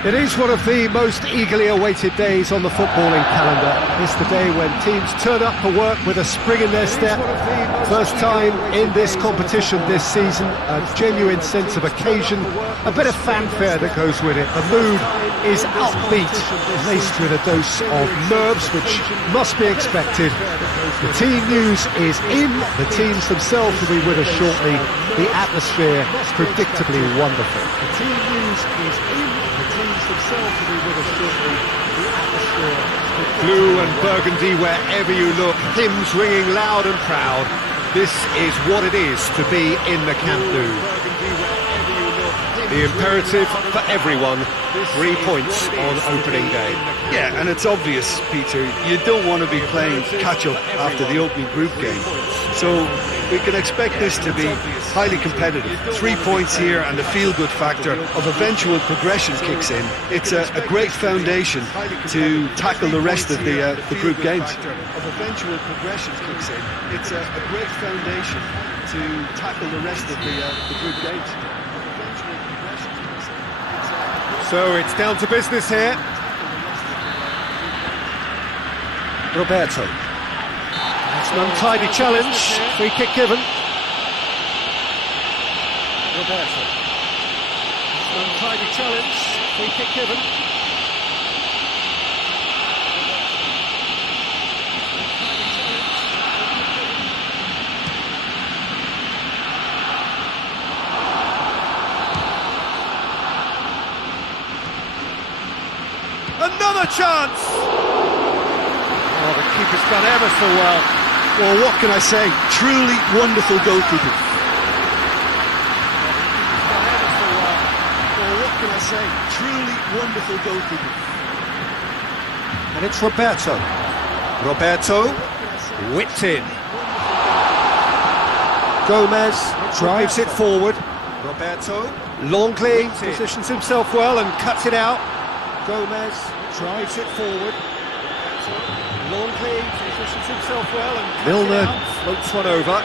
It is one of the most eagerly awaited days on the footballing calendar. It's the day when teams turn up for work with a spring in their step. First time in this competition this season, a genuine sense of occasion, a bit of fanfare that goes with it. The mood is upbeat, laced with a dose of nerves, which must be expected. The team news is in, the teams themselves will be with us shortly. The atmosphere is predictably wonderful. The team news is in. Blue and burgundy wherever you look, hymns ringing loud and proud. This is what it is to be in the Camp Nou. The imperative for everyone, 3 points on opening day. Yeah, and it's obvious, Peter, you don't want to be playing catch-up after the opening group game. So we can expect this to be highly competitive. 3 points here and the feel-good factor of eventual progression kicks in. It's a great foundation to tackle the rest of the group games. Of eventual progression kicks in. It's a great foundation to tackle the rest of the group games. So it's down to business here. Roberto. That's an untidy challenge. Free kick given. Roberto. That's an untidy challenge. Free kick given. Another chance! Oh, the keeper's done ever so well. Well, what can I say? Truly wonderful goalkeeping. Well, what can I say? Truly wonderful goalkeeping. And it's Roberto. Roberto, whipped in. Gomez drives it forward. Roberto, Longley positions himself well and cuts it out. Gomez drives it forward. Longley positions himself well and Milner floats one over.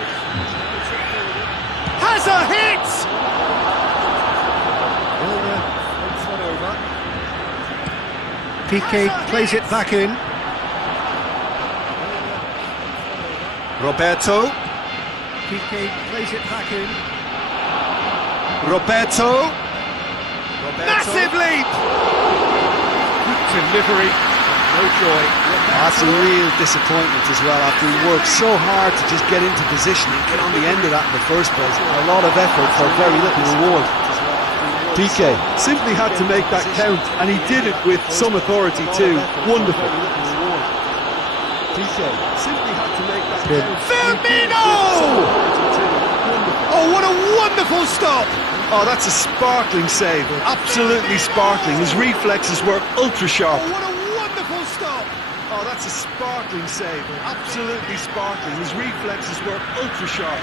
Has a hit! Milner floats one over. Piqué plays it back in. Roberto. Piqué plays it back in. Roberto. Massive leap! Delivery, no joy. That's a real disappointment as well, after he worked so hard to just get into position and get on the end of that in the first place. A lot of effort for very little reward. Piqué simply had to make that count, and he did it with some authority too. Wonderful. Piqué simply had to make that count. Firmino! Oh, what a wonderful stop! Oh, that's a sparkling save. Absolutely sparkling. His reflexes were ultra sharp. Oh, what a wonderful stop! Oh, that's a sparkling save. Absolutely sparkling. His reflexes were ultra sharp.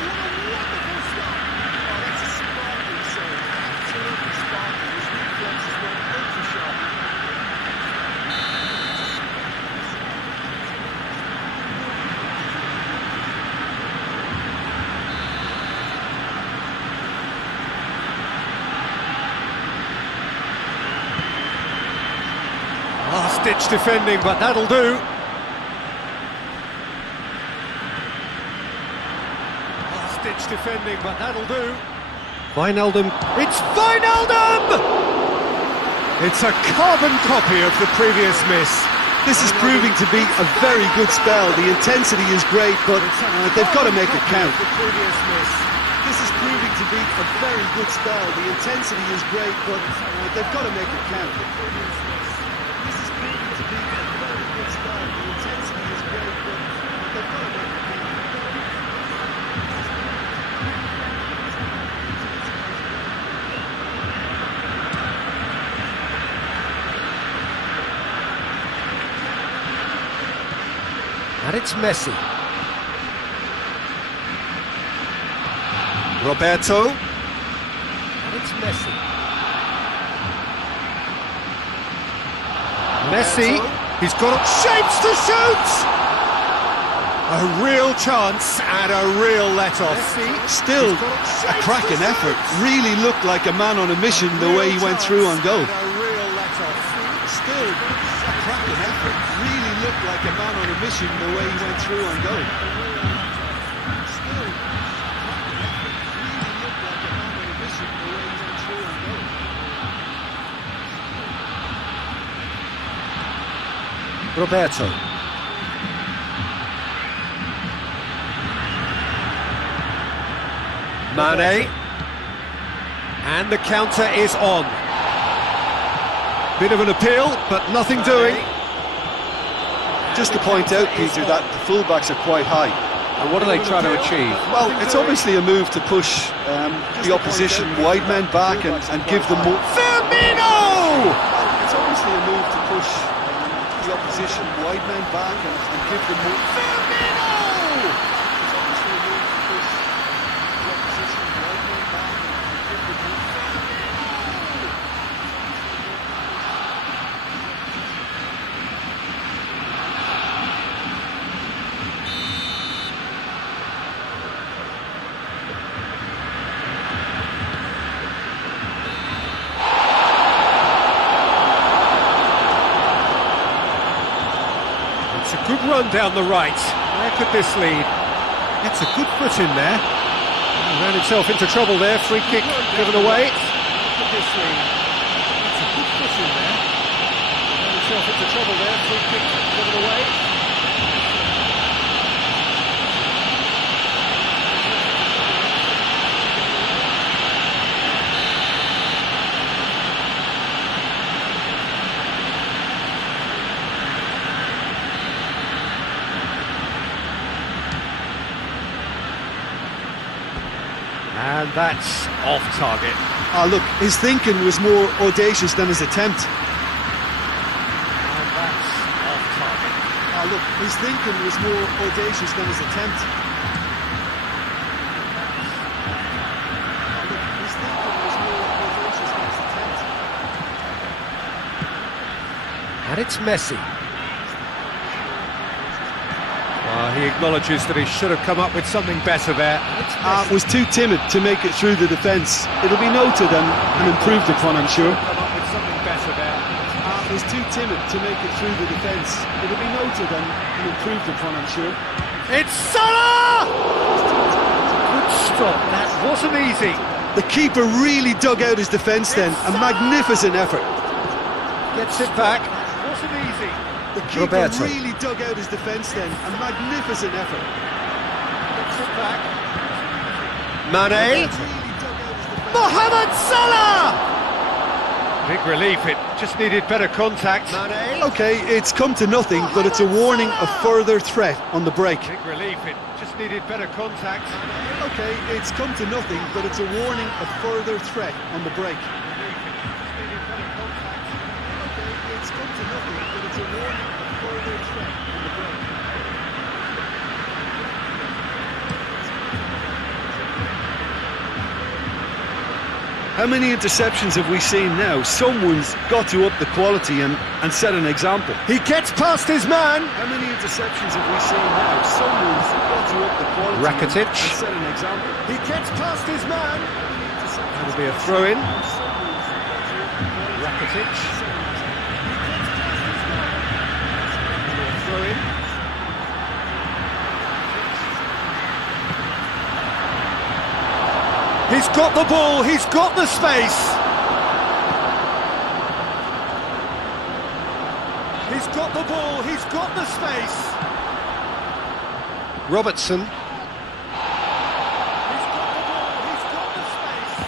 Last-ditch defending, but that'll do. Last-ditch defending, but that'll do. Wijnaldum. It's Wijnaldum! It's a carbon copy of the previous miss. This is proving to be a very good spell. The intensity is great, but they've got to make it count. This is proving to be a very good spell. The intensity is great, but they've got to make it count. And it's Messi. Roberto. And it's Messi. Messi, he's got shapes to shoot! A real chance and a real let-off. Still a cracking effort. Really looked like a man on a mission the way he went through on goal. a cracking effort. Really looked like a man on a mission the way he went through on goal. Still, really looked like a man on a mission the way he went through on goal. Roberto. Mane. And the counter is on. Bit of an appeal, but nothing doing. Just to point out, Peter, that the fullbacks are quite high. And what are they trying to achieve? Well, it's obviously a move to push the opposition wide men back and give them more. Firmino! It's obviously a move to push the opposition wide men back and give them more. Firmino! It's obviously a move to push the opposition wide men back and give them more. It's a good run down the right. Where could this lead? It's a good foot in there. He ran himself into trouble there. Free kick given away. Where could this lead? It's a good foot in there. Ran himself into trouble there. Free kick given away. And that's off target. Ah, look, his thinking was more audacious than his attempt. And that's off target. Ah, look, his thinking was more audacious than his attempt. Ah, look, his thinking was more audacious than his attempt. And it's Messi. He acknowledges that he should have come up with something better there. Was too timid to make it through the defence. It'll be noted and improved upon, I'm sure. Come up with something better there. Was too timid to make it through the defence. It'll be noted and improved upon, I'm sure. It's Salah! Good stop. That wasn't easy. The keeper really dug out his defence then. A magnificent effort. Gets it back. Wasn't easy. The keeper Roberto. really dug out his defence then. A magnificent effort. Gets it back. Mane. Mohamed Salah! Big relief. It just needed better contact. Mane. Okay, it's come to nothing, but it's a warning of further threat on the break. Big relief. It just needed better contact. Okay, it's come to nothing, but it's a warning of further threat on the break. It's come to nothing, but it's a warning of further threat on the break. How many interceptions have we seen now? Someone's got to up the quality and set an example. He gets past his man. How many interceptions have we seen now? Someone's got to up the quality Rakitic. and set an example. He gets past his man. That'll be a throw-in. Rakitic. Throw-in. He's got the ball, he's got the space. He's got the ball, he's got the space. Robertson. He's got the ball, he's got the space.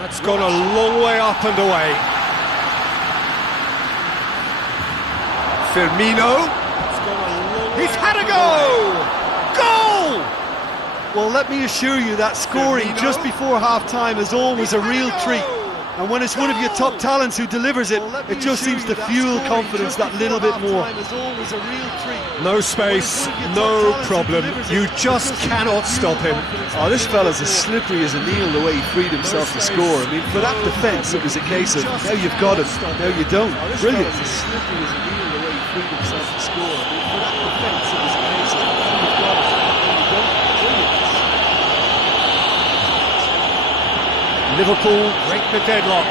That's gone a long way up and away. Firmino. He's had a go! Goal! Well, let me assure you that scoring just before half-time is always a real treat. And when it's one of your top talents who delivers it, it just seems to fuel confidence that little bit more. No space, no problem. You just cannot stop him. Oh, this fella's as slippery as a needle the way he freed himself to score. I mean, for that defence, it was a case of now you've got it, now you don't. Brilliant. Liverpool break the deadlock.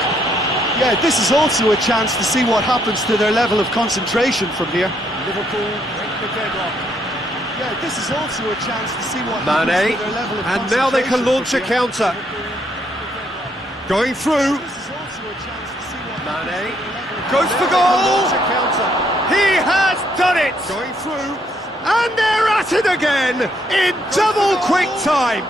Yeah, this is also a chance to see what happens to their level of concentration from here. Liverpool break the deadlock. Yeah, this is also a chance to see what happens Mane, to their level of and now they can launch a concentration from here. counter. Going through. This is also a chance to see what Mane happens goes to for their level of goal. concentration. He has done it. Going through, and they're at it again in double quick time.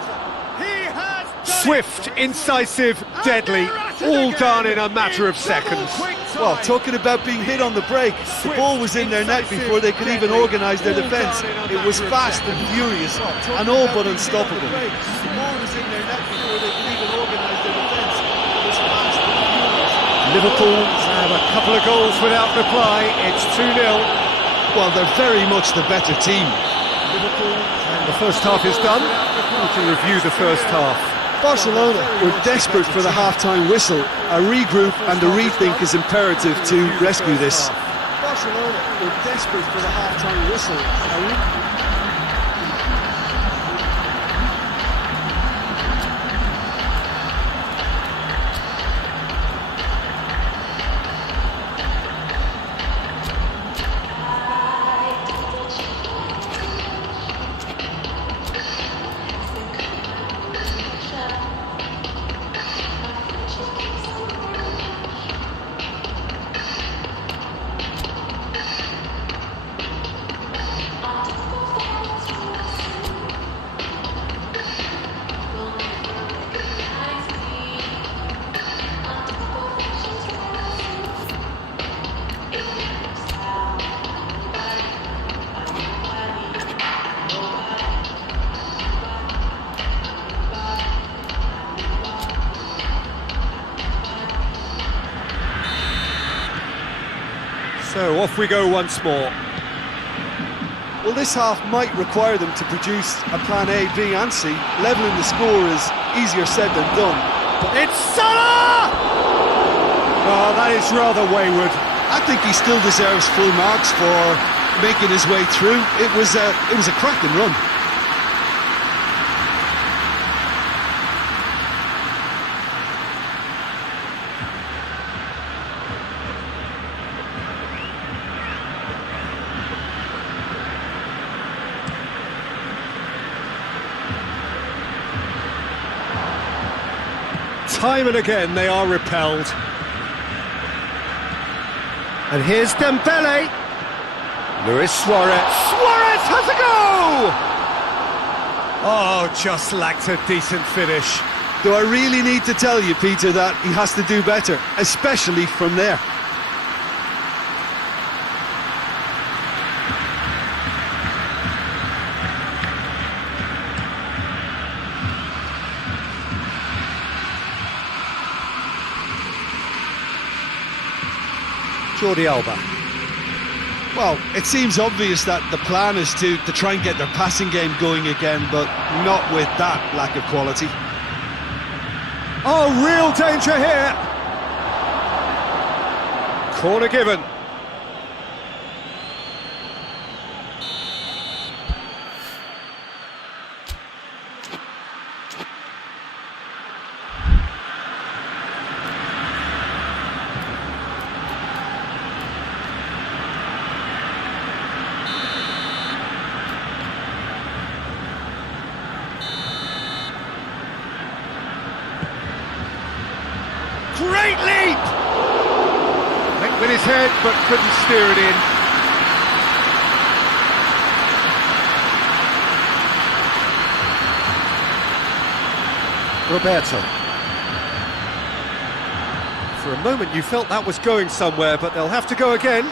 He has swift, incisive, deadly, all done in a matter of seconds. Well, talking about being hit on the break, the ball was in their net before they could even organise their defence. It was fast and furious, and all but unstoppable. The ball was in their net before they could even organise their defence. It was fast and furious. Liverpool have a couple of goals without reply. It's 2-0. Well, they're very much the better team. Liverpool, and the first half is done. We can review the first half. Barcelona were desperate for the half-time whistle. A regroup and a rethink is imperative to rescue this. Barcelona were desperate for the half-time whistle. So off we go once more. Well, this half might require them to produce a plan A, B and C. Levelling the score is easier said than done. It's Salah! Oh, that is rather wayward. I think he still deserves full marks for making his way through. It was a cracking run. Time and again they are repelled. And here's Dembele. Luis Suarez. Suarez has a go! Oh, just lacked a decent finish. Do I really need to tell you, Peter, that he has to do better, especially from there? Jordi Alba. Well, it seems obvious that the plan is to try and get their passing game going again, but not with that lack of quality. Oh, real danger here. Corner given. Great leap! Went with his head, but couldn't steer it in. Roberto. For a moment you felt that was going somewhere, but they'll have to go again.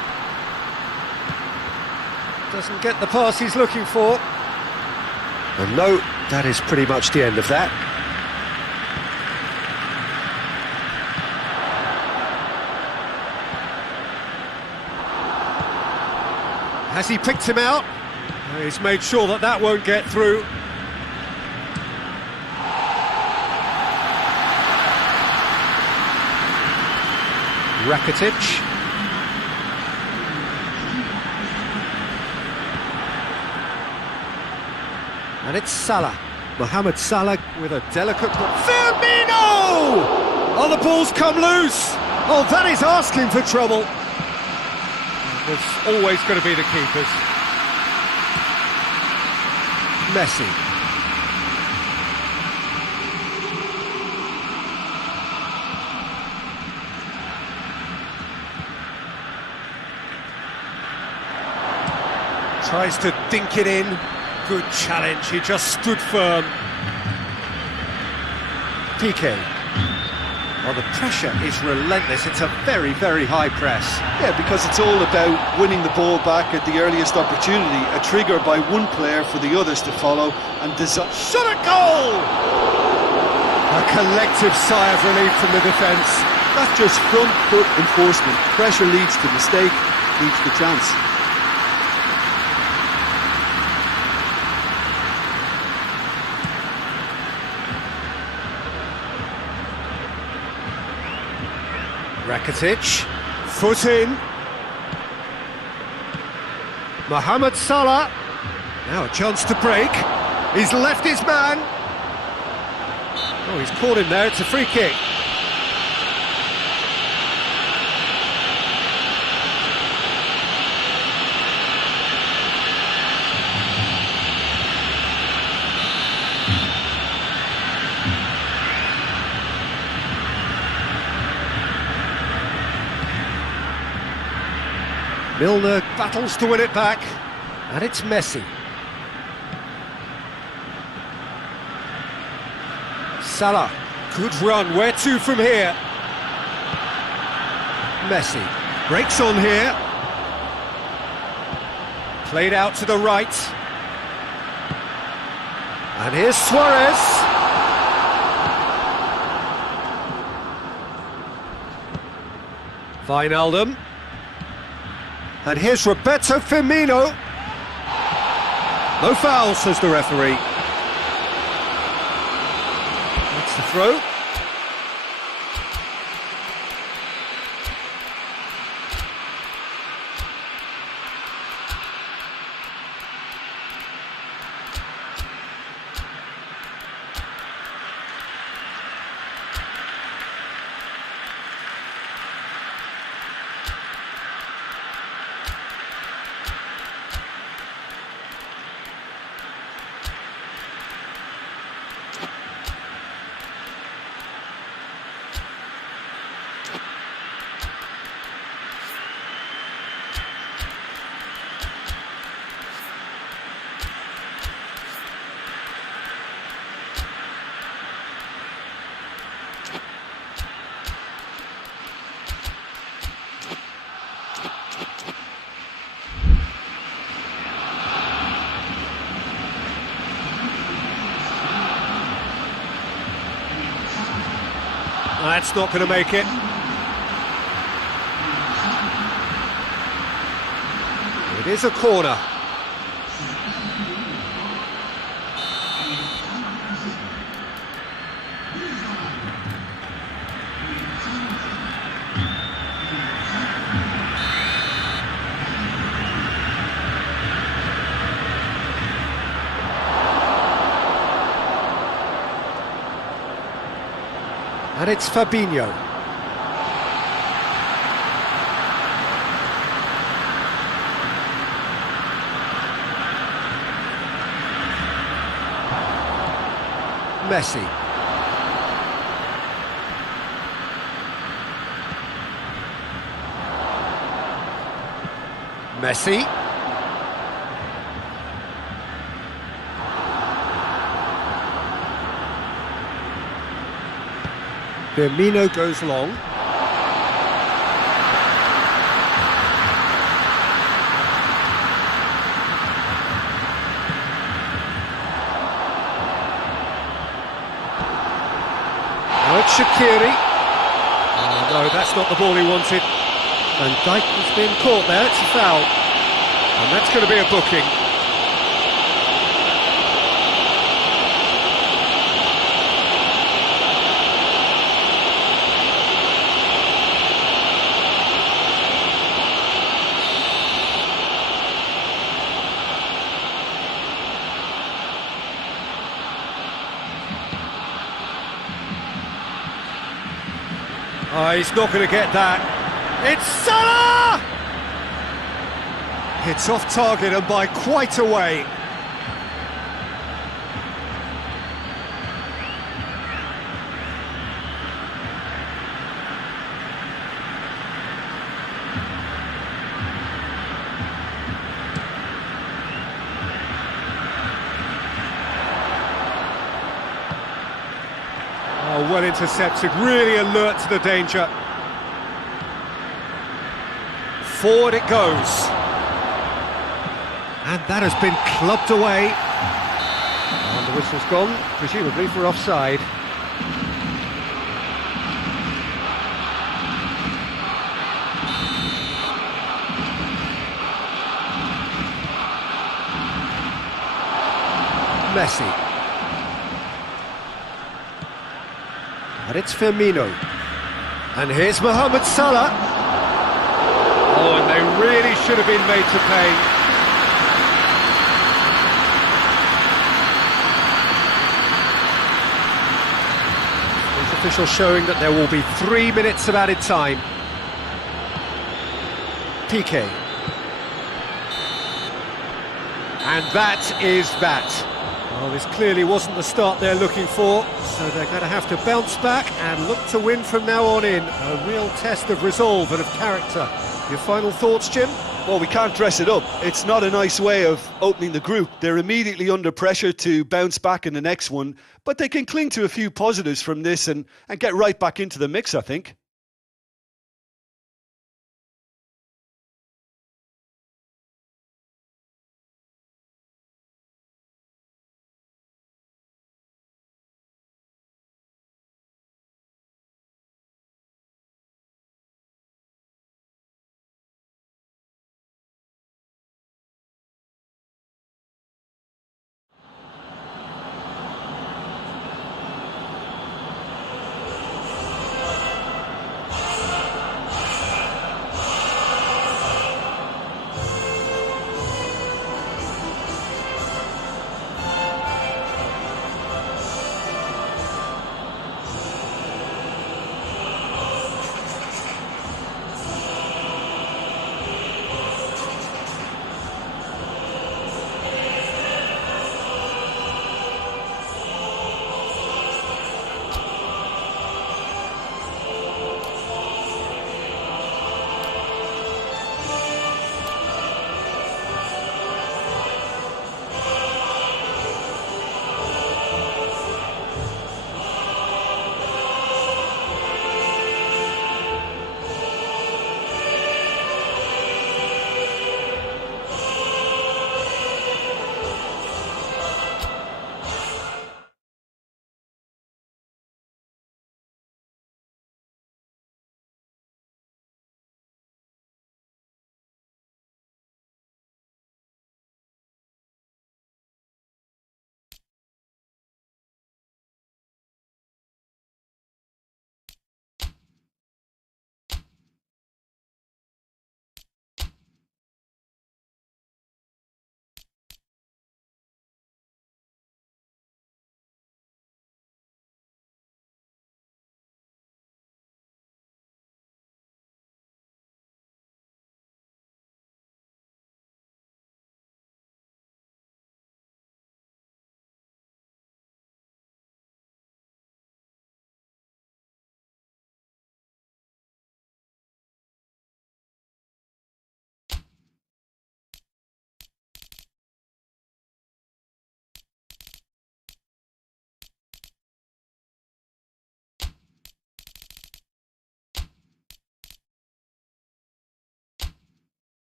Doesn't get the pass he's looking for. And no, that is pretty much the end of that. Has he picked him out? He's made sure that that won't get through. Rakitic. And it's Salah. Mohamed Salah with a delicate... Firmino! Oh, the ball's come loose! Oh, that is asking for trouble. Was always going to be the keepers. Messi. Tries to dink it in. Good challenge, he just stood firm. PK. Well, the pressure is relentless. It's a very, very high press. Yeah, because it's all about winning the ball back at the earliest opportunity, a trigger by one player for the others to follow and shot a goal! A collective sigh of relief from the defence. That's just front foot enforcement. Pressure leads to mistake, leads to chance. Rakitic, foot in. Mohamed Salah. Now a chance to break. He's left his man. Oh, he's caught him there. It's a free kick. Milner battles to win it back, and it's Messi. Salah, good run, where to from here? Messi, breaks on here. Played out to the right. And here's Suarez. Wijnaldum. And here's Roberto Firmino. No foul, says the referee. That's the throw. That's not going to make it. It is a corner. And it's Fabinho. Messi. Messi. Firmino goes long. Now it's Shaqiri. Oh no, that's not the ball he wanted. And Dijk has been caught there, it's a foul. And that's going to be a booking. Oh, he's not going to get that. It's Salah! It's off target and by quite a way. Oh, well intercepted, really alert to the danger. Forward it goes. And that has been clubbed away. And the whistle's gone, presumably for offside. Messi. And it's Firmino. And here's Mohamed Salah. Oh, and they really should have been made to pay. These officials showing that there will be 3 minutes of added time. PK. And that is that. Well, this clearly wasn't the start they're looking for, so they're going to have to bounce back and look to win from now on in. A real test of resolve and of character. Your final thoughts, Jim? Well, we can't dress it up. It's not a nice way of opening the group. They're immediately under pressure to bounce back in the next one, but they can cling to a few positives from this and get right back into the mix, I think.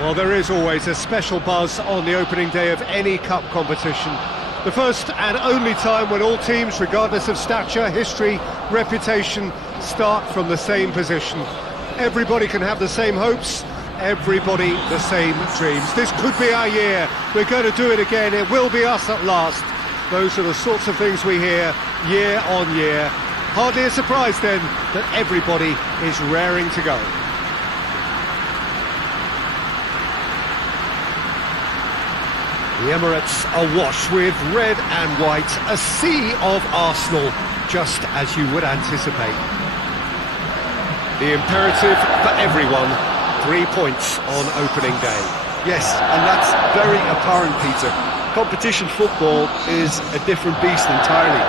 Well, there is always a special buzz on the opening day of any cup competition. The first and only time when all teams, regardless of stature, history, reputation, start from the same position. Everybody can have the same hopes, everybody the same dreams. This could be our year. We're going to do it again. It will be us at last. Those are the sorts of things we hear year on year. Hardly a surprise then that everybody is raring to go. The Emirates awash with red and white, a sea of Arsenal, just as you would anticipate. The imperative for everyone, 3 points on opening day. Yes, and that's very apparent, Peter. Competition football is a different beast entirely,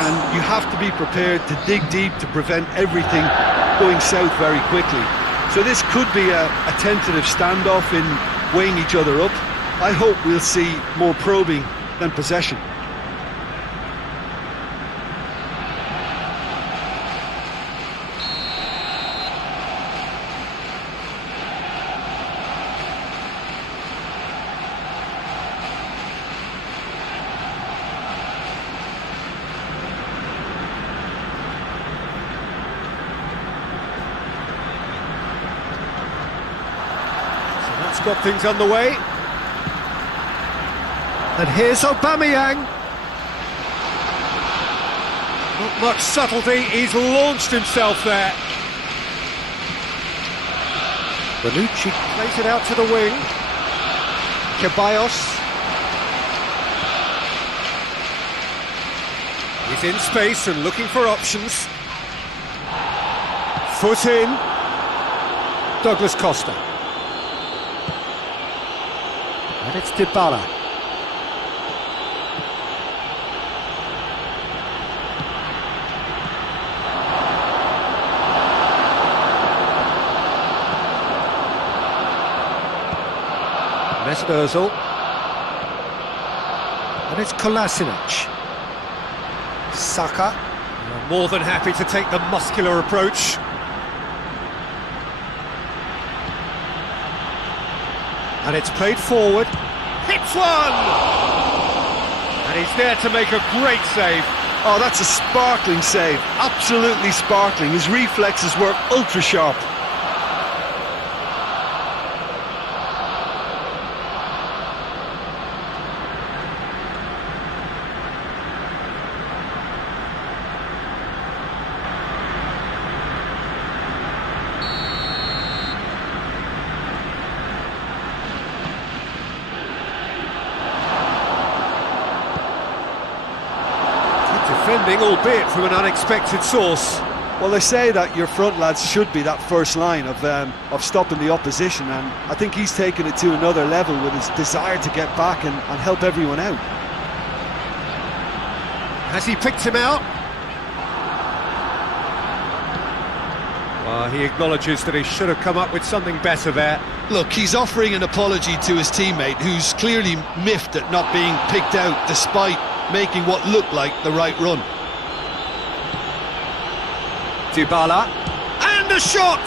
and you have to be prepared to dig deep to prevent everything going south very quickly. So this could be a tentative standoff in weighing each other up. I hope we'll see more probing than possession. So that's got things underway. And here's Aubameyang. Not much subtlety, he's launched himself there. Bonucci plays it out to the wing. Ceballos. He's in space and looking for options. Foot in. Douglas Costa. And it's Dybala. Mesut Ozil. And it's Kolasinac. Saka. More than happy to take the muscular approach. And it's played forward. Hits one! And he's there to make a great save. Oh, that's a sparkling save. Absolutely sparkling. His reflexes were ultra sharp. Defending, albeit from an unexpected source. Well, they say that your front lads should be that first line of stopping the opposition, and I think he's taken it to another level with his desire to get back and help everyone out. Has he picked him out? He acknowledges that he should have come up with something better there. Look, he's offering an apology to his teammate, who's clearly miffed at not being picked out despite making what looked like the right run. Dybala, and a shot!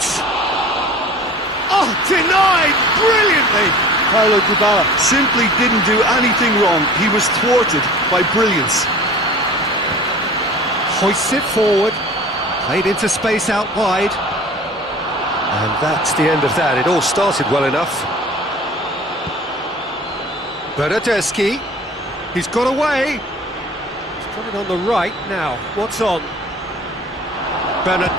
Oh, denied brilliantly! Paulo Dybala simply didn't do anything wrong. He was thwarted by brilliance. Hoists it forward, played into space out wide. And that's the end of that. It all started well enough. Bernardeschi, he's got away. He's got it on the right now. What's on? Bernardeschi!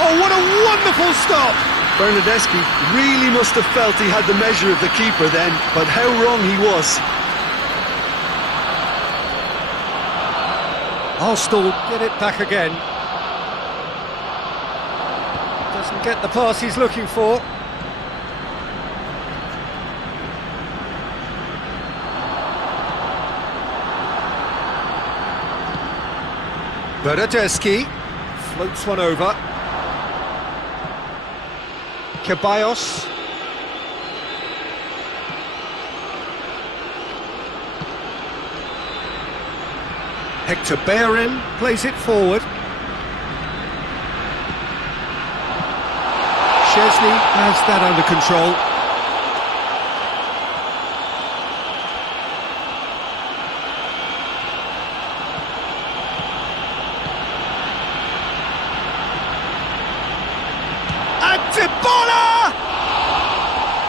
Oh, what a wonderful stop! Bernardeschi really must have felt he had the measure of the keeper then, but how wrong he was. Arsenal get it back again. Doesn't get the pass he's looking for. Bernardeschi floats one over. Ceballos. Hector Bellerin plays it forward. Chesney has that under control.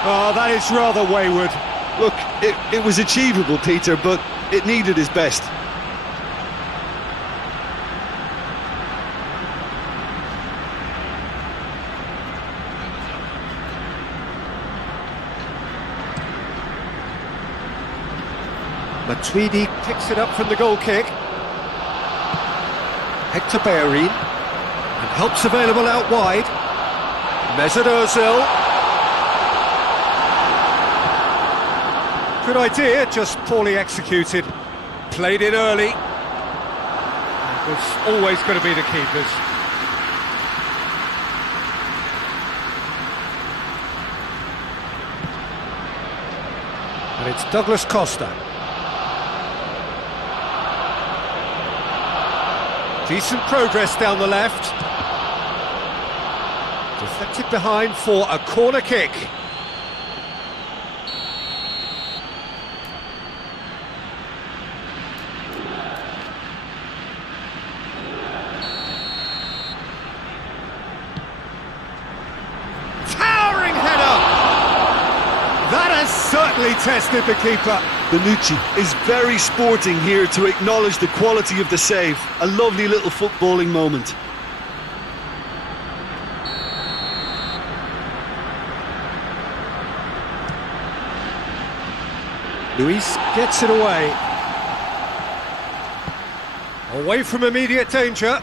Oh, that is rather wayward. Look, it was achievable, Peter, but it needed his best. Matuidi picks it up from the goal kick. Hector Bellerin, and help's available out wide. Mesut Ozil. Good idea, just poorly executed. Played it early. It was always going to be the keepers. And it's Douglas Costa. Decent progress down the left. Deflected behind for a corner kick. Towering header! That has certainly tested the keeper. Bonucci is very sporting here to acknowledge the quality of the save. A lovely little footballing moment. Luis gets it away. Away from immediate danger.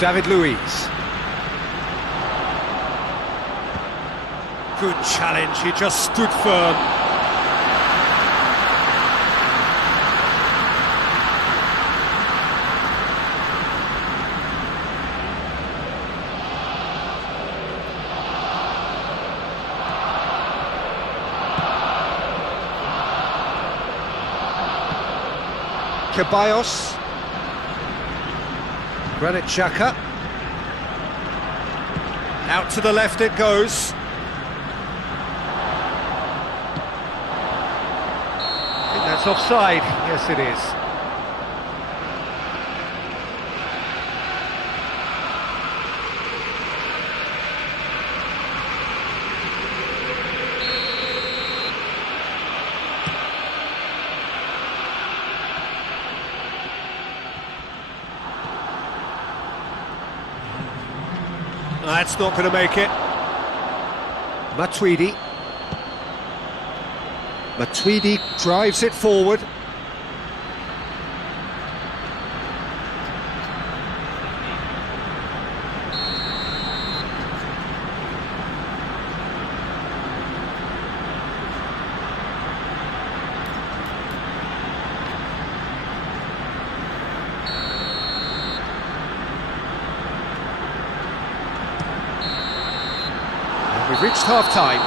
David Luiz. Good challenge, he just stood firm. Ceballos. Granit Xhaka. Out to the left it goes. I think that's offside. Yes, it is. That's not going to make it. Matuidi. Matuidi drives it forward. We've reached half-time,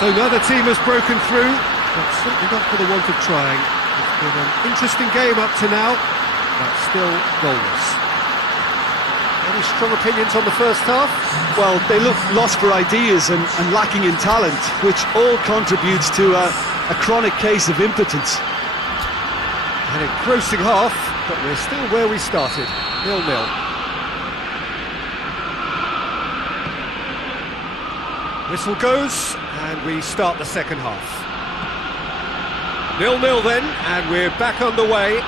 so another team has broken through, but certainly not for the want of trying. It's been an interesting game up to now, but still goalless. Any strong opinions on the first half? Well, they look lost for ideas and lacking in talent, which all contributes to a chronic case of impotence. An engrossing half, but we're still where we started, 0-0. Whistle goes, and we start the second half. 0-0 then, and we're back underway.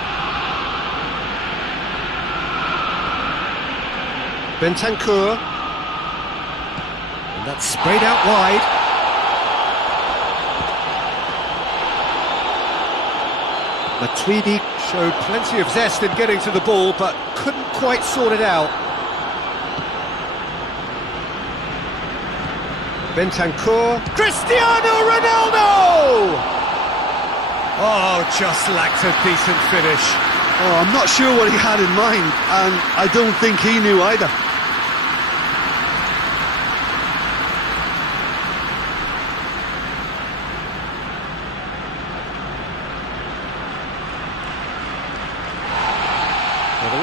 Bentancur. And that's sprayed out wide. Matuidi showed plenty of zest in getting to the ball, but couldn't quite sort it out. Bentancur. Cristiano Ronaldo! Oh, just lacked a decent finish. Oh, I'm not sure what he had in mind, and I don't think he knew either.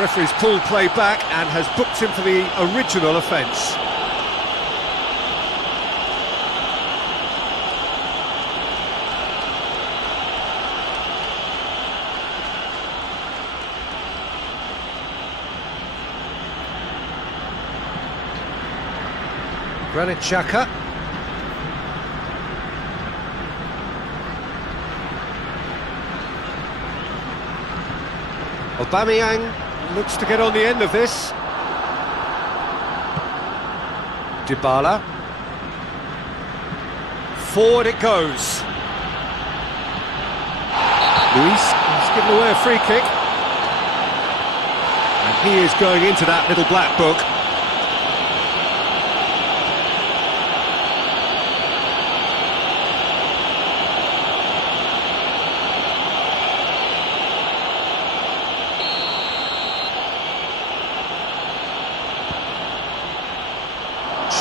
Referee's pulled play back and has booked him for the original offence. Granit Xhaka. Aubameyang looks to get on the end of this. Dybala. Forward it goes. Luis has given away a free kick. And he is going into that little black book.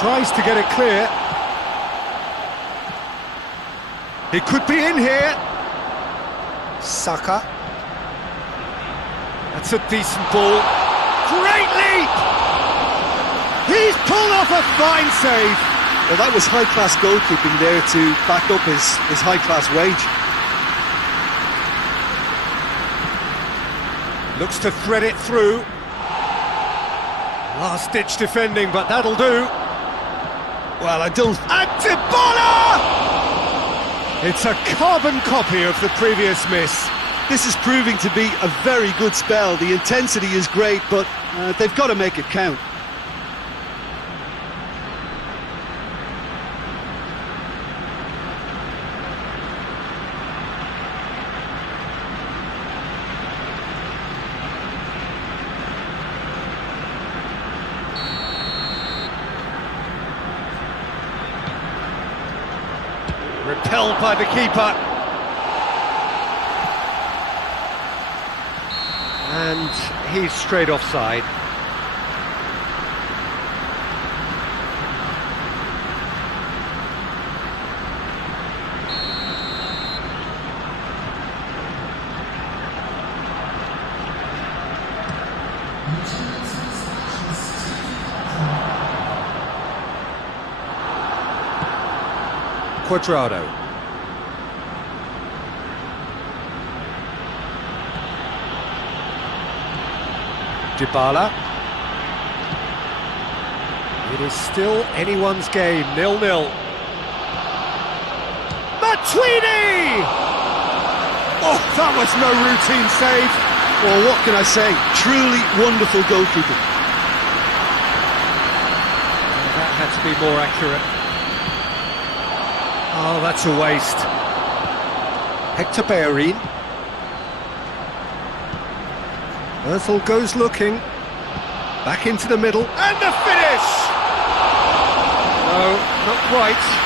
Tries to get it clear. He could be in here. Saka. That's a decent ball. Great leap! He's pulled off a fine save. Well, that was high-class goalkeeping there to back up his high-class wage. Looks to thread it through. Last-ditch defending, but that'll do. Well, I don't... And Dybala! It's a carbon copy of the previous miss. This is proving to be a very good spell. The intensity is great, but they've got to make it count. Repelled by the keeper. And he's straight offside. Cuadrado. Dybala. It is still anyone's game, 0-0. Matuidi! Oh, that was no routine save. Well, what can I say? Truly wonderful goalkeeping. That had to be more accurate. Oh, that's a waste. Hector Bellerin. Ozil goes looking. Back into the middle. And the finish! No, not quite.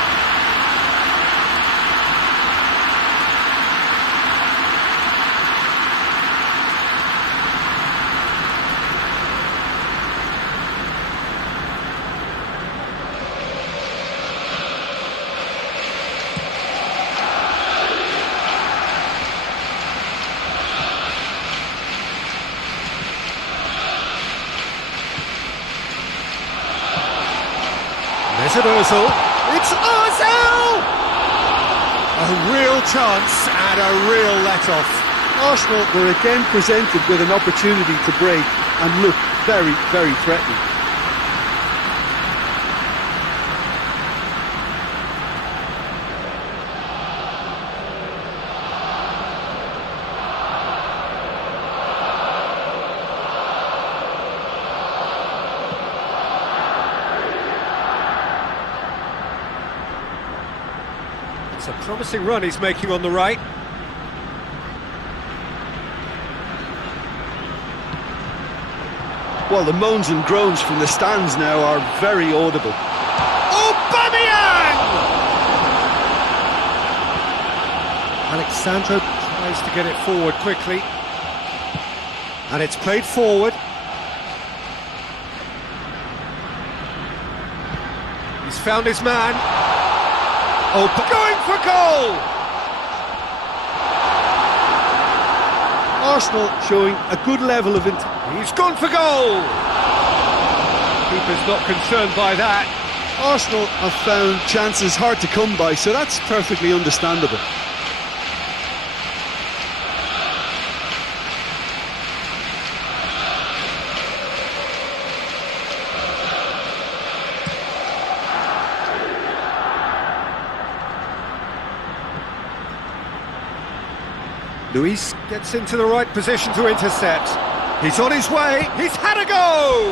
There's it, Ozil. It's Ozil! A real chance and a real let-off. Arsenal were again presented with an opportunity to break and look very, very threatening. It's a promising run he's making on the right. Well, the moans and groans from the stands now are very audible. Aubameyang! Alexandro tries to get it forward quickly. And it's played forward. He's found his man. Going for goal! Arsenal showing a good level of He's gone for goal! Keeper's not concerned by that. Arsenal have found chances hard to come by, so that's perfectly understandable. Luis gets into the right position to intercept. He's on his way. He's had a go!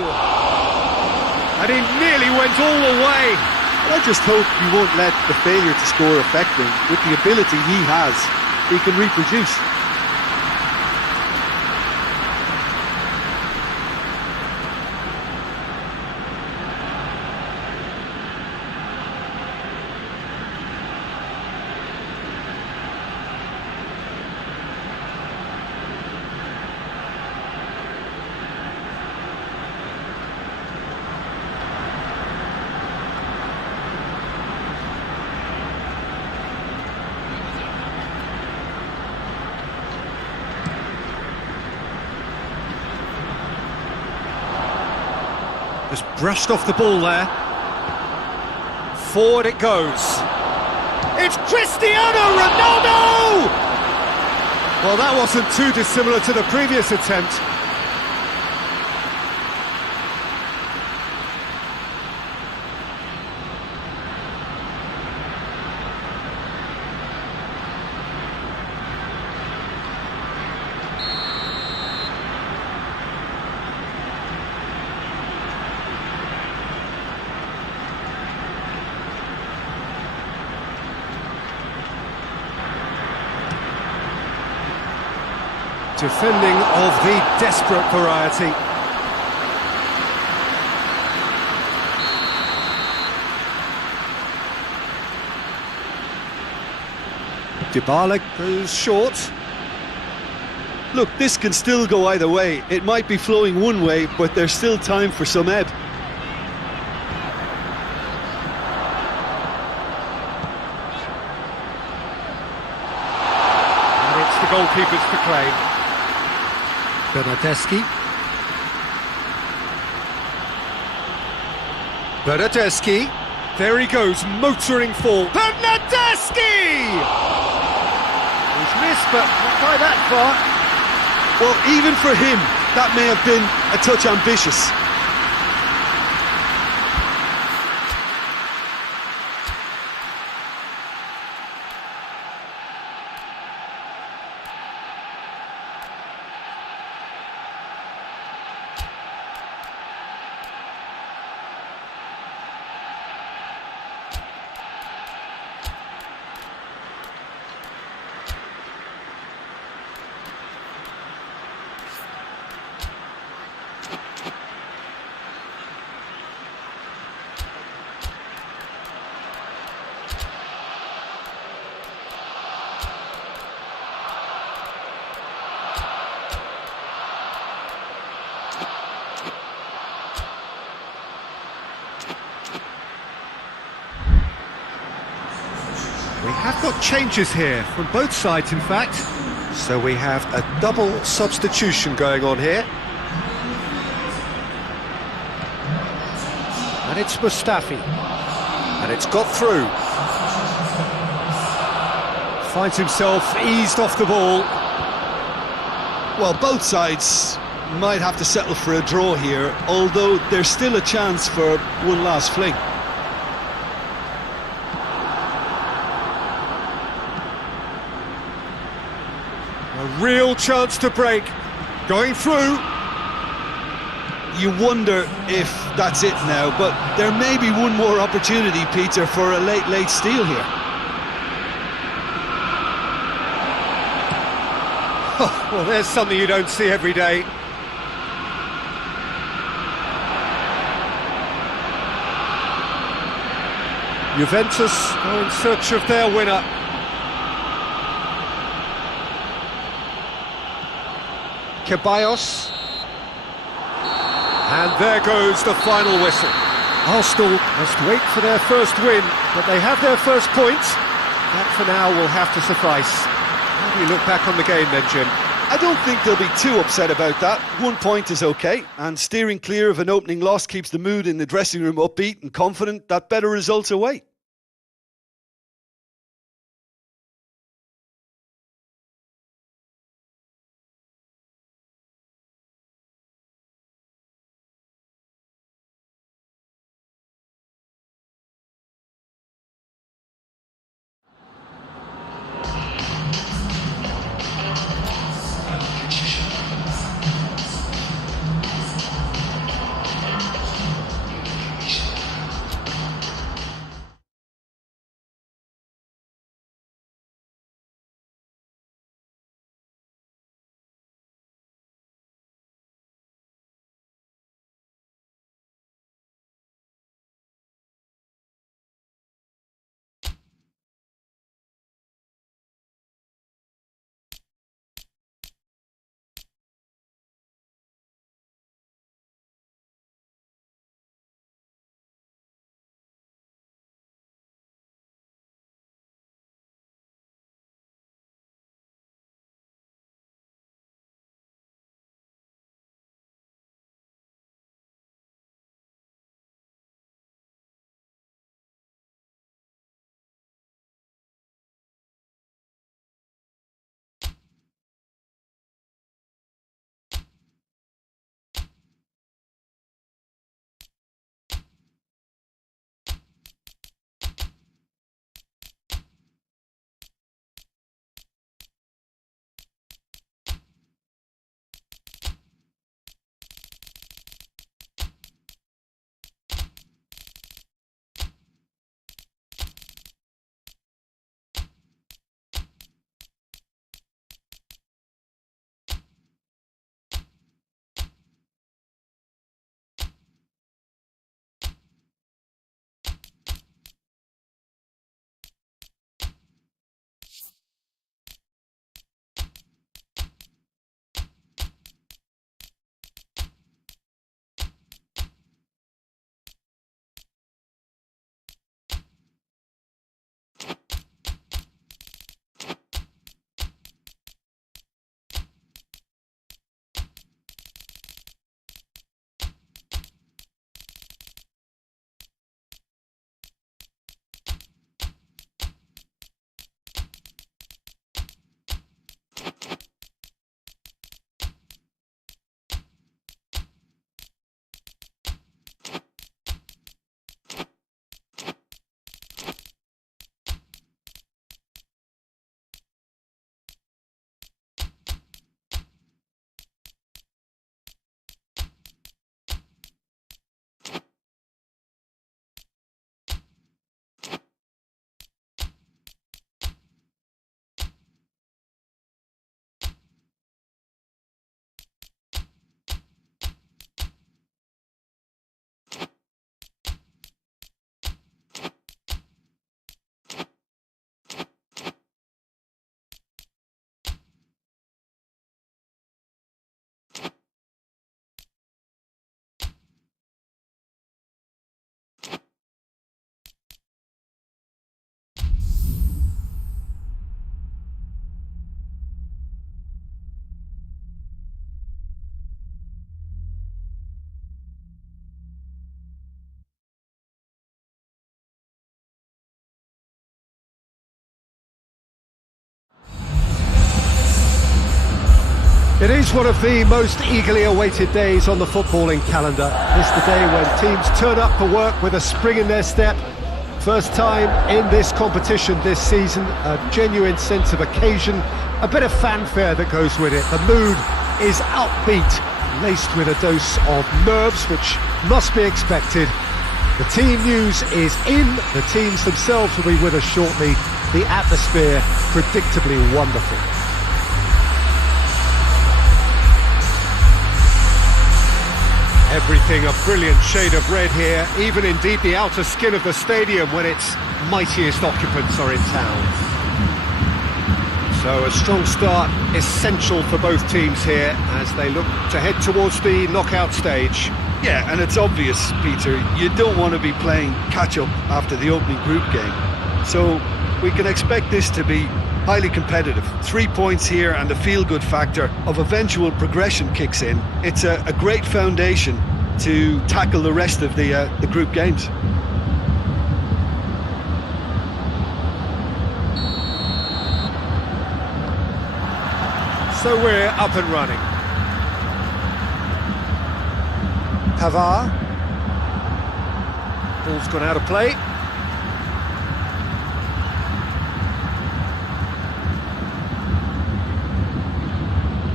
And he nearly went all the way. But I just hope he won't let the failure to score affect him. With the ability he has, he can reproduce. Just brushed off the ball there. Forward it goes. It's Cristiano Ronaldo! Well, that wasn't too dissimilar to the previous attempt. Defending of the desperate variety. Dybala goes short. Look, this can still go either way. It might be flowing one way, but there's still time for some ebb. And it's the goalkeepers to claim. Bernardeschi. Bernardeschi. There he goes, motoring forward. Bernardeschi! He's missed, but not by that far. Well, even for him, that may have been a touch ambitious. We have got changes here from both sides, in fact. So we have a double substitution going on here. And it's Mustafi. And it's got through. Finds himself eased off the ball. Well, both sides might have to settle for a draw here, although there's still a chance for one last fling. A real chance to break. Going through. You wonder if that's it now, but there may be one more opportunity, Peter, for a late steal here. Oh, well, there's something you don't see every day. Juventus are in search of their winner. Ceballos. And there goes the final whistle. Arsenal must wait for their first win, but they have their first point. That for now will have to suffice. How do you look back on the game then, Jim? I don't think they'll be too upset about that. 1 point is okay, and steering clear of an opening loss keeps the mood in the dressing room upbeat and confident that better results await. It is one of the most eagerly awaited days on the footballing calendar. It's the day when teams turn up for work with a spring in their step. First time in this competition this season, a genuine sense of occasion, a bit of fanfare that goes with it. The mood is upbeat, laced with a dose of nerves, which must be expected. The team news is in, the teams themselves will be with us shortly. The atmosphere predictably wonderful. Everything a brilliant shade of red here, even indeed the outer skin of the stadium when its mightiest occupants are in town. So a strong start essential for both teams here as they look to head towards the knockout stage. Yeah, and it's obvious, Peter, you don't want to be playing catch-up after the opening group game. So we can expect this to be highly competitive. 3 points here and the feel-good factor of eventual progression kicks in. It's a great foundation to tackle the rest of the group games. So we're up and running. Pavard. Ball's gone out of play.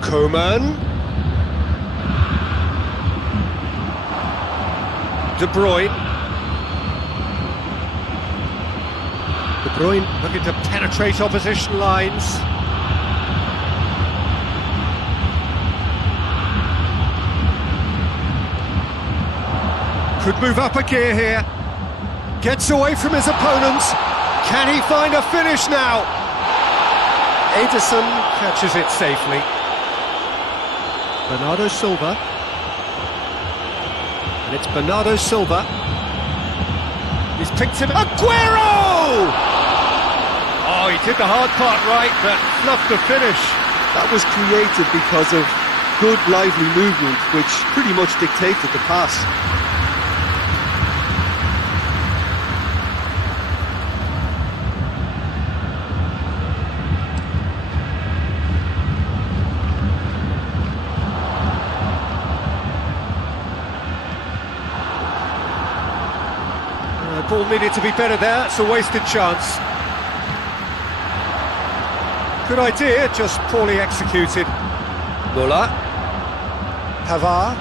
Coman. De Bruyne. De Bruyne looking to penetrate opposition lines. Could move up a gear here. Gets away from his opponents. Can he find a finish now? Ederson catches it safely. Bernardo Silva. And it's Bernardo Silva. He's picked him. Aguero! Oh, he did the hard part right, but fluffed the finish. That was created because of good, lively movement, which pretty much dictated the pass. Ball needed to be better there, it's a wasted chance. Good idea, just poorly executed. Muller. Pavard.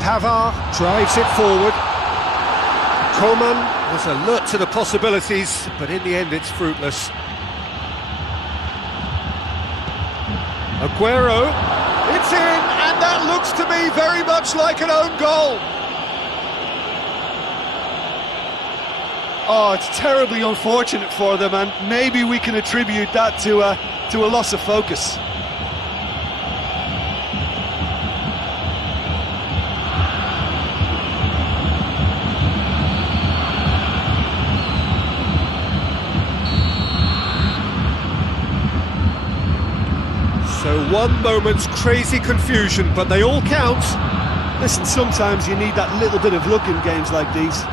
Pavard drives it forward. Coman was alert to the possibilities, but in the end it's fruitless. Aguero. It's in, and that looks to me very much like an own goal. Oh, it's terribly unfortunate for them, and maybe we can attribute that to a loss of focus. So one moment's crazy confusion, but they all count. Listen, sometimes you need that little bit of luck in games like these.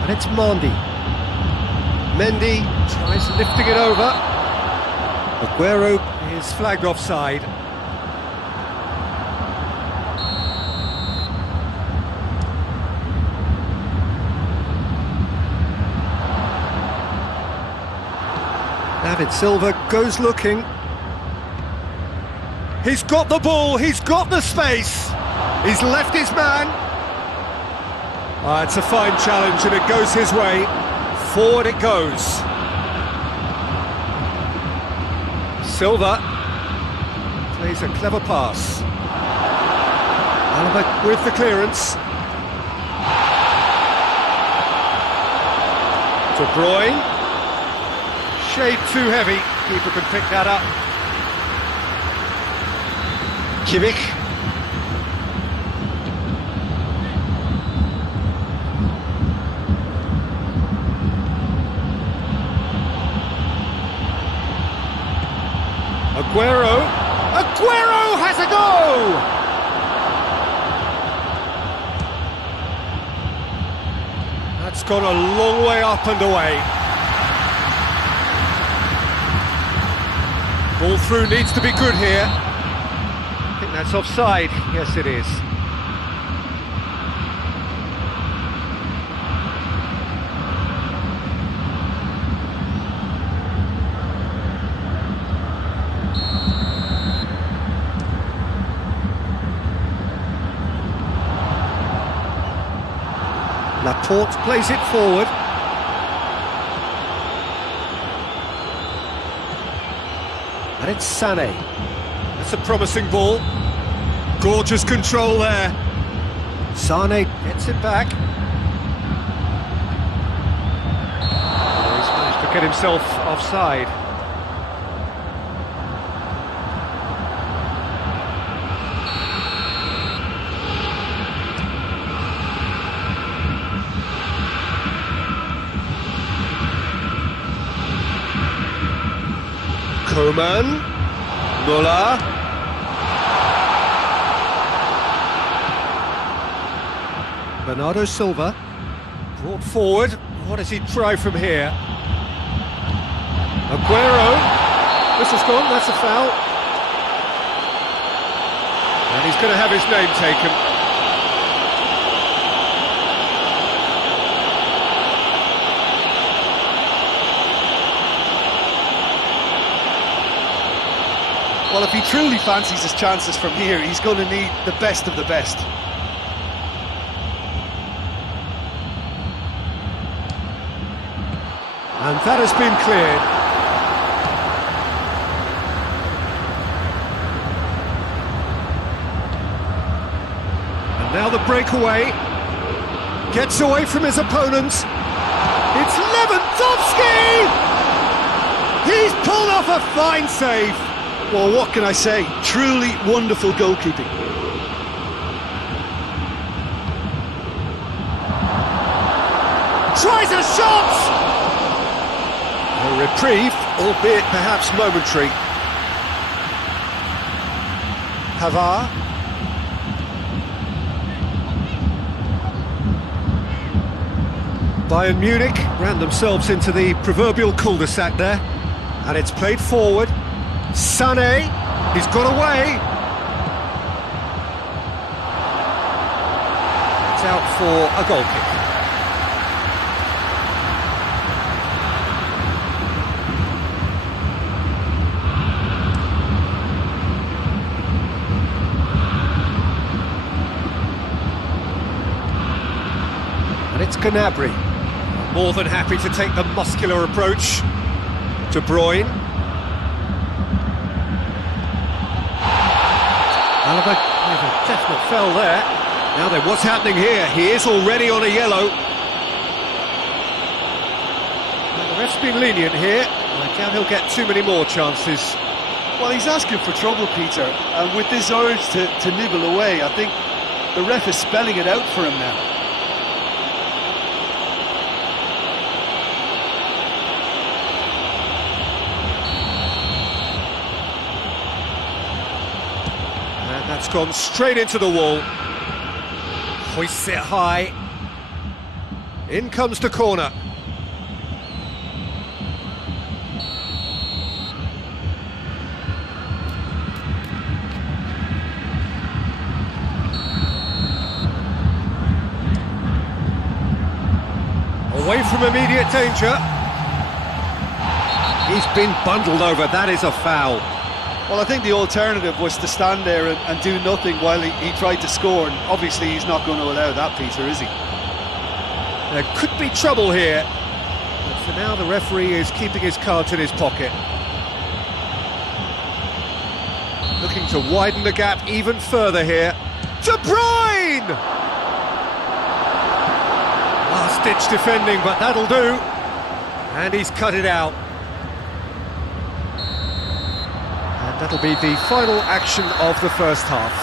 And it's Mendy. Mendy tries lifting it over. Aguero is flagged offside. David Silva goes looking. He's got the ball, he's got the space. He's left his man. It's a fine challenge and it goes his way. Forward it goes. Silva plays a clever pass. Alba with the clearance. De Bruyne. Shade too heavy. Keeper can pick that up. Kimmich. Aguero! Aguero has a go! That's gone a long way up and away. Ball through needs to be good here. I think that's offside. Yes, it is. Laporte plays it forward. And it's Sané. That's a promising ball. Gorgeous control there. Sané gets it back. Oh, he's managed to get himself offside. Coman. Muller. Bernardo Silva. Brought forward. What does he try from here? Aguero. Whistle's gone, that's a foul. And he's going to have his name taken. Well, if he truly fancies his chances from here, he's going to need the best of the best. And that has been cleared. And now the breakaway. Gets away from his opponents. It's Lewandowski! He's pulled off a fine save. Well, what can I say? Truly wonderful goalkeeping. Tries a shot! A reprieve, albeit perhaps momentary. Pavard. Bayern Munich ran themselves into the proverbial cul-de-sac there. And it's played forward. Sané, he's got away. It's out for a goal kick. And it's Gnabry, more than happy to take the muscular approach. De Bruyne. Alaba, there's a definite foul there. Now then, what's happening here? He is already on a yellow. Well, the ref's been lenient here. I doubt he'll get too many more chances. Well, he's asking for trouble, Peter, and with this urge to nibble away, I think the ref is spelling it out for him now. That's gone straight into the wall. Hoists it high. In comes the corner. Away from immediate danger. He's been bundled over, that is a foul. Well, I think the alternative was to stand there and do nothing while he tried to score, and obviously he's not going to allow that, Peter, is he? There could be trouble here, but for now the referee is keeping his cards in his pocket. Looking to widen the gap even further here. De Bruyne! Last-ditch defending, but that'll do. And he's cut it out. That'll be the final action of the first half.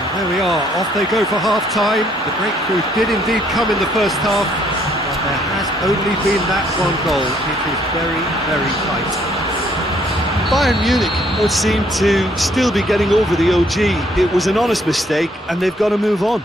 And there we are, off they go for half-time. The breakthrough did indeed come in the first half, but there has only been that one goal. It is very, very tight. Bayern Munich would seem to still be getting over the OG. It was an honest mistake, and they've got to move on.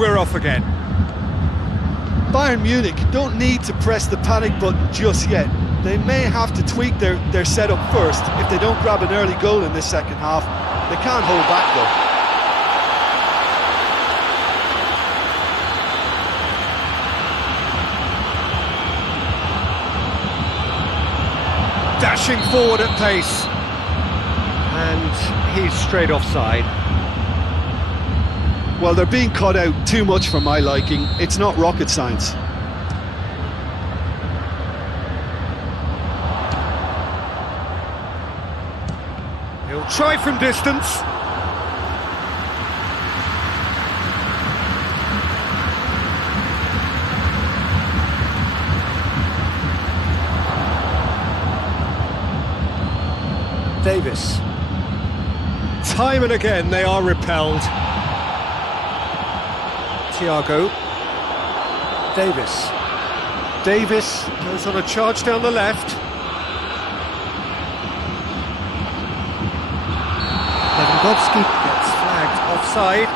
we're off again. Bayern Munich don't need to press the panic button just yet. They may have to tweak their setup first. If they don't grab an early goal in this second half, they can't hold back though. Dashing forward at pace. And he's straight offside. Well, they're being cut out too much for my liking. It's not rocket science. He'll try from distance. Davis. Time and again they are repelled. Thiago. Davis. Davis goes on a charge down the left. Lewandowski gets flagged offside.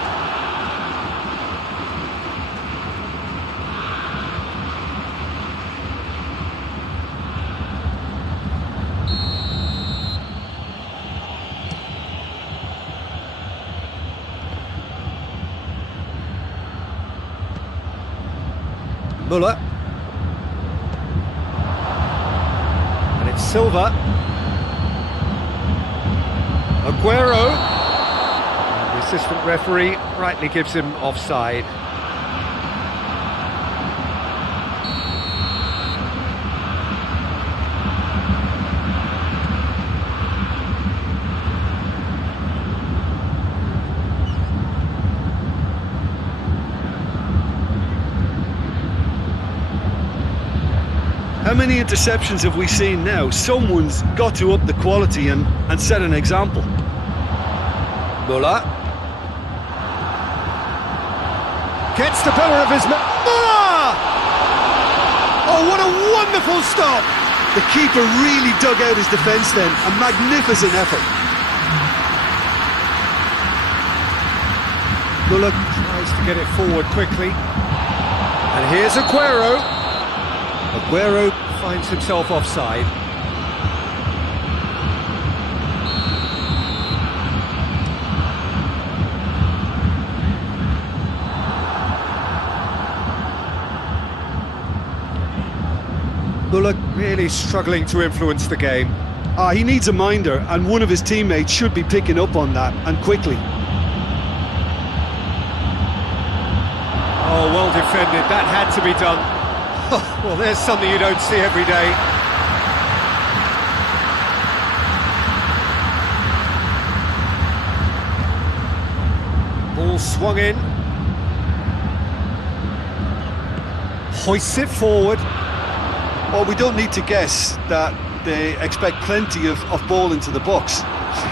Muller. And it's Silva. Aguero. And the assistant referee rightly gives him offside. How many interceptions have we seen now? Someone's got to up the quality and set an example. Muller. Gets the better of his man. Muller! Oh, what a wonderful stop! The keeper really dug out his defence then. A magnificent effort. Muller tries to get it forward quickly. And here's Aguero. Aguero finds himself offside. Muller really struggling to influence the game. He needs a minder, and one of his teammates should be picking up on that, and quickly. Oh, well defended, that had to be done. Well, there's something you don't see every day. Ball swung in. Hoists it forward. Well, we don't need to guess that they expect plenty of ball into the box.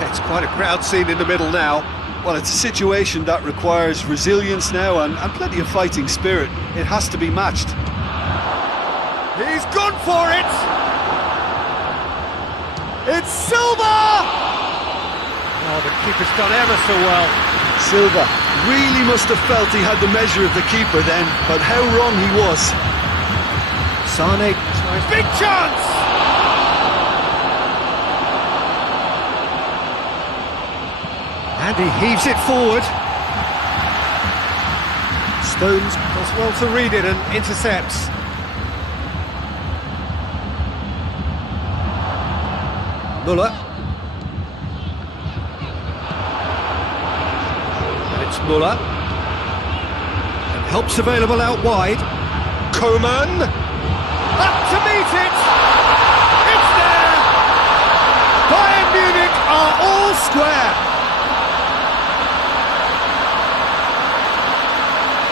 It's quite a crowd scene in the middle now. Well, it's a situation that requires resilience now and plenty of fighting spirit. It has to be matched. He's gone for it! It's Silva! Oh, the keeper's done ever so well. Silva really must have felt he had the measure of the keeper then, but how wrong he was. Sane tries... Big chance! And he heaves it forward. Stones does well to read it and intercepts. Muller. And it's Muller. And help's available out wide. Coman. Up to meet it. It's there. Bayern Munich are all square.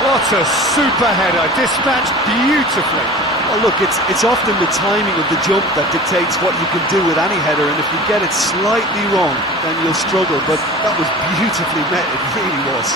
What a super header, dispatched beautifully. Well, look, it's often the timing of the jump that dictates what you can do with any header, and if you get it slightly wrong, then you'll struggle, but that was beautifully met, it really was.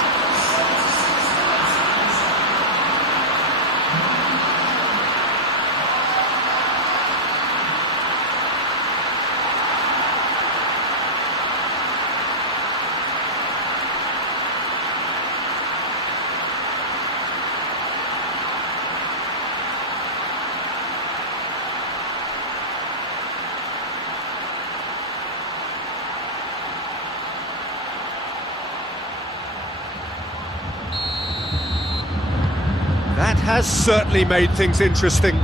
That has certainly made things interesting.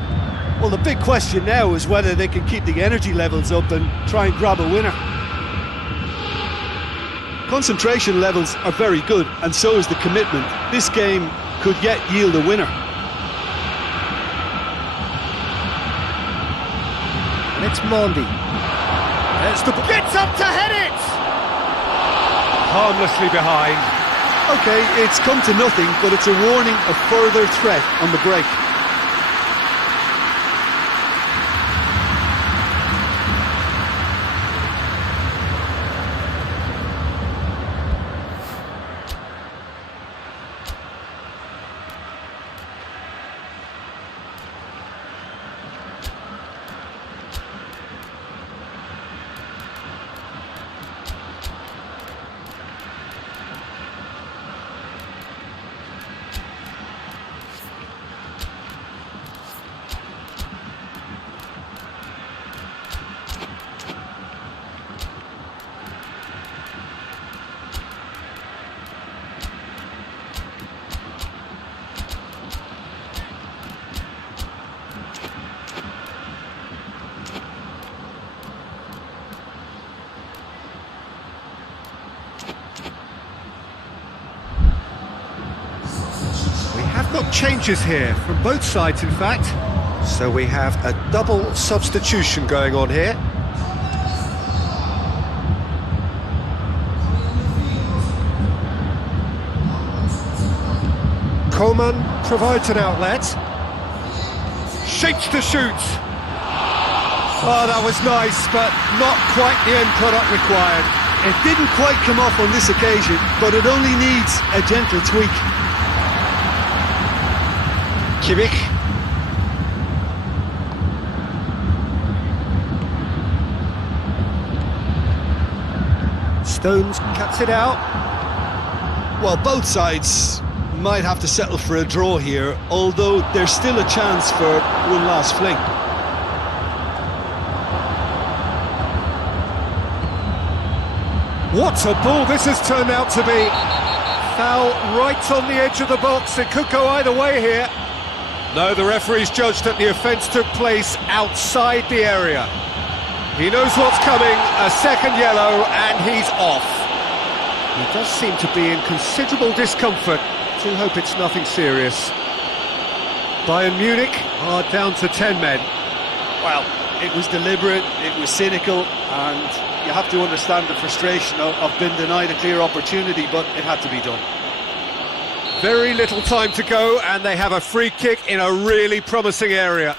Well, the big question now is whether they can keep the energy levels up and try and grab a winner. Concentration levels are very good, and so is the commitment. This game could yet yield a winner. And it's Mondi. There's the... Gets up to head it! Harmlessly behind. Okay, it's come to nothing, but it's a warning of further threat on the break. Got changes here from both sides, in fact. So we have a double substitution going on here. Coman provides an outlet. Shapes to shoot. Oh, that was nice, but not quite the end product required. It didn't quite come off on this occasion, but it only needs a gentle tweak. Kimmich. Stones cuts it out. Well, both sides might have to settle for a draw here, although there's still a chance for one last fling. What a ball this has turned out to be. Foul right on the edge of the box. It could go either way here. No, the referee's judged that the offence took place outside the area. He knows what's coming, a second yellow, and he's off. He does seem to be in considerable discomfort. Do hope it's nothing serious. Bayern Munich are down to 10 men. Well, it was deliberate, it was cynical, and you have to understand the frustration of being denied a clear opportunity, but it had to be done. Very little time to go, and they have a free kick in a really promising area.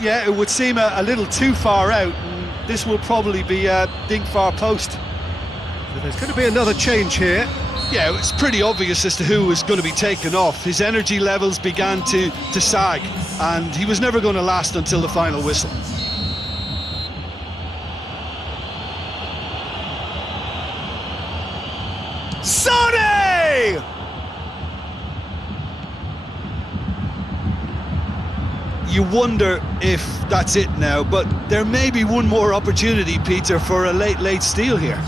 Yeah, it would seem a little too far out, and this will probably be a dink far post. So there's going to be another change here. Yeah, it's pretty obvious as to who was going to be taken off. His energy levels began to sag, and he was never going to last until the final whistle. Sonny! You wonder if that's it now, but there may be one more opportunity, Peter, for a late steal here.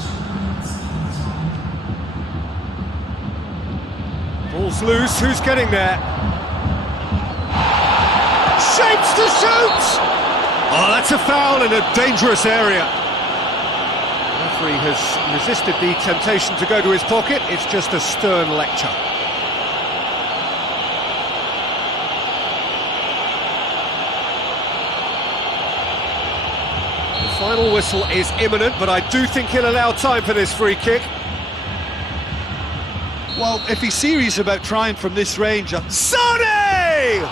Ball's loose, who's getting there? Shapes to shoot! Oh, that's a foul in a dangerous area. The referee has resisted the temptation to go to his pocket. It's just a stern lecture. The final whistle is imminent, but I do think he'll allow time for this free kick. Well, if he's serious about trying from this range... Sonny!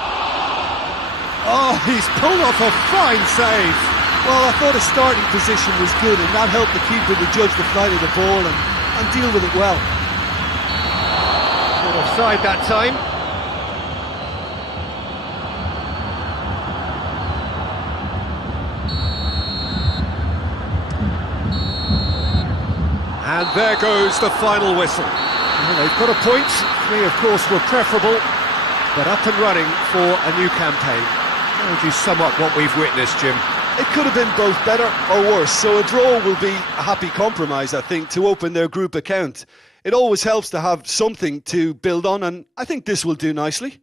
Oh, he's pulled off a fine save. Well, I thought his starting position was good, and that helped the keeper to judge the flight of the ball and deal with it well. Not offside that time. And there goes the final whistle. Well, they've got a point. 3, of course, were preferable, but up and running for a new campaign. How would you sum up what we've witnessed, Jim? It could have been both better or worse, so a draw will be a happy compromise, I think, to open their group account. It always helps to have something to build on, and I think this will do nicely.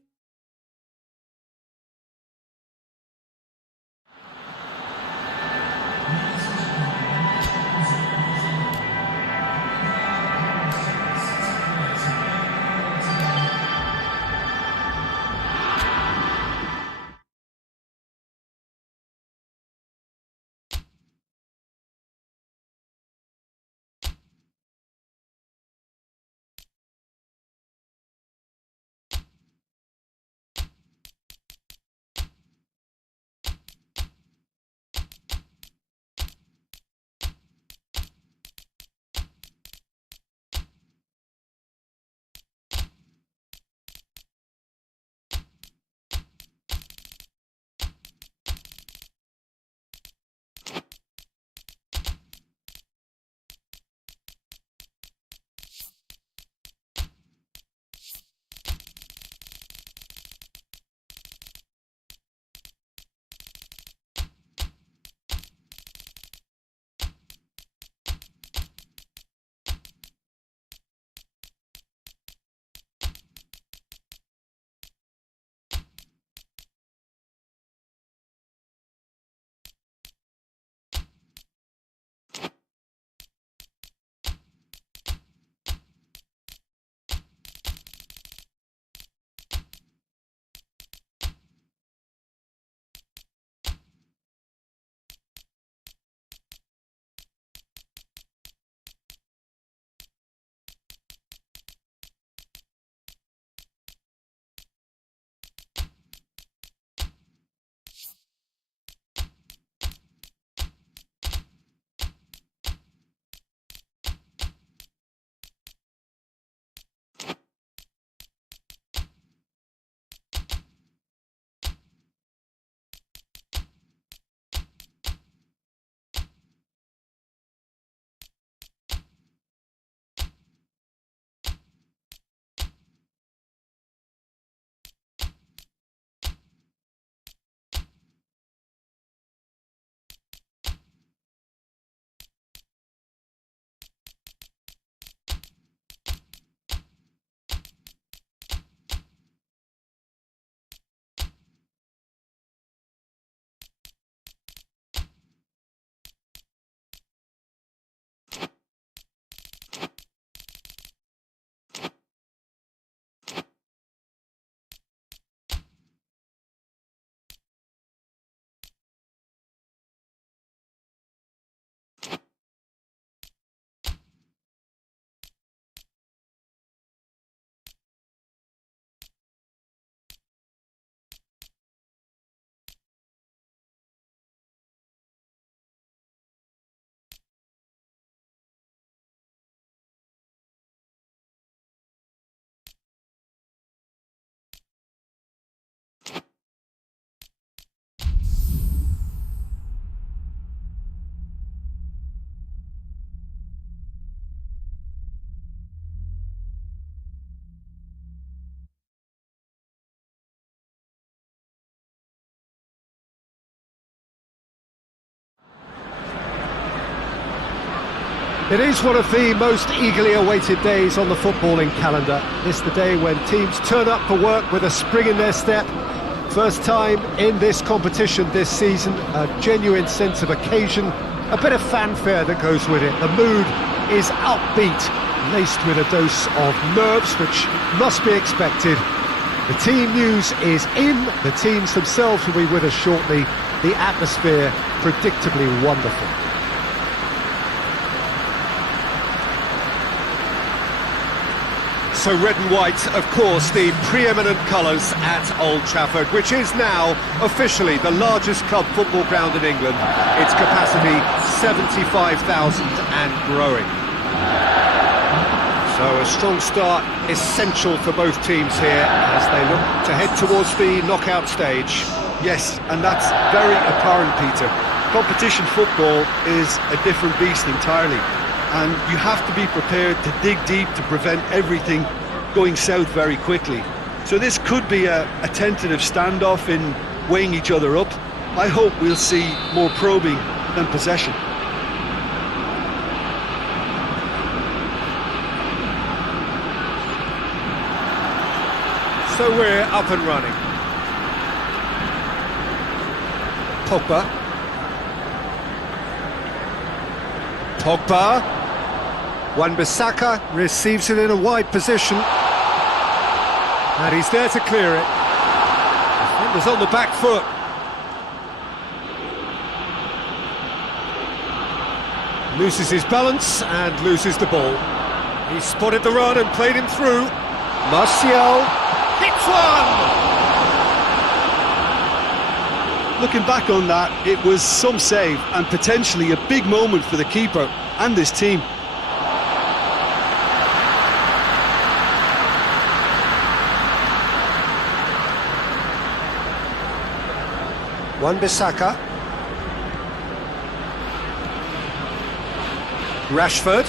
It is one of the most eagerly awaited days on the footballing calendar. It's the day when teams turn up for work with a spring in their step. First time in this competition this season, a genuine sense of occasion, a bit of fanfare that goes with it. The mood is upbeat, laced with a dose of nerves, which must be expected. The team news is in, the teams themselves will be with us shortly. The atmosphere predictably wonderful. So red and white, of course, the preeminent colours at Old Trafford, which is now officially the largest club football ground in England. Its capacity 75,000 and growing. So a strong start essential for both teams here as they look to head towards the knockout stage. Yes, and that's very apparent, Peter. Competition football is a different beast entirely. and you have to be prepared to dig deep to prevent everything going south very quickly. So this could be a tentative standoff in weighing each other up. I hope we'll see more probing than possession. So we're up and running. Pogba. Pogba. Wan-Bissaka receives it in a wide position. And he's there to clear it. Defender's on the back foot. Loses his balance and loses the ball. He spotted the run and played him through. Martial hits one! Looking back on that, it was some save and potentially a big moment for the keeper and his team. Wan-Bissaka. Rashford.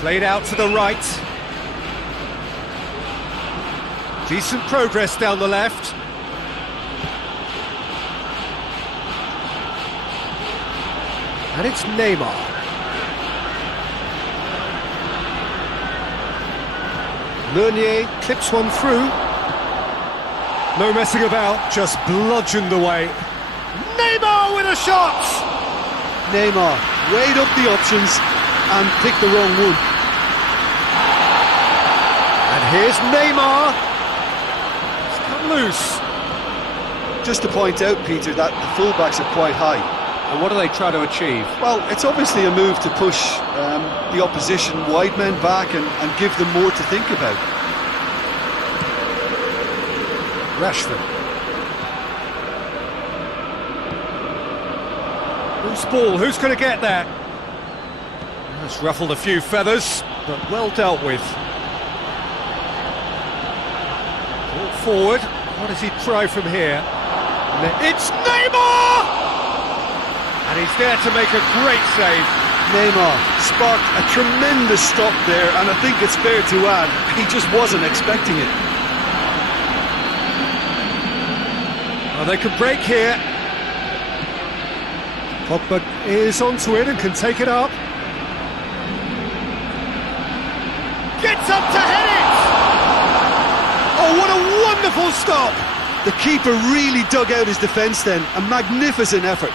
Played out to the right. Decent progress down the left. And it's Neymar. Meunier clips one through. No messing about, just bludgeoned away. Neymar with a shot! Neymar weighed up the options and picked the wrong one. And here's Neymar. It's come loose. Just to point out, Peter, that the fullbacks are quite high. And what do they try to achieve? Well, it's obviously a move to push the opposition wide men back and give them more to think about. Rashford. Loose ball, who's going to get that? That's ruffled a few feathers, but well dealt with. Ball forward, what does he try from here? It's Neymar! And he's there to make a great save. Neymar sparked a tremendous stop there, and I think it's fair to add, he just wasn't expecting it. Well, they can break here. Pogba is onto it and can take it up. Gets up to head it! Oh, what a wonderful stop! The keeper really dug out his defence then, a magnificent effort.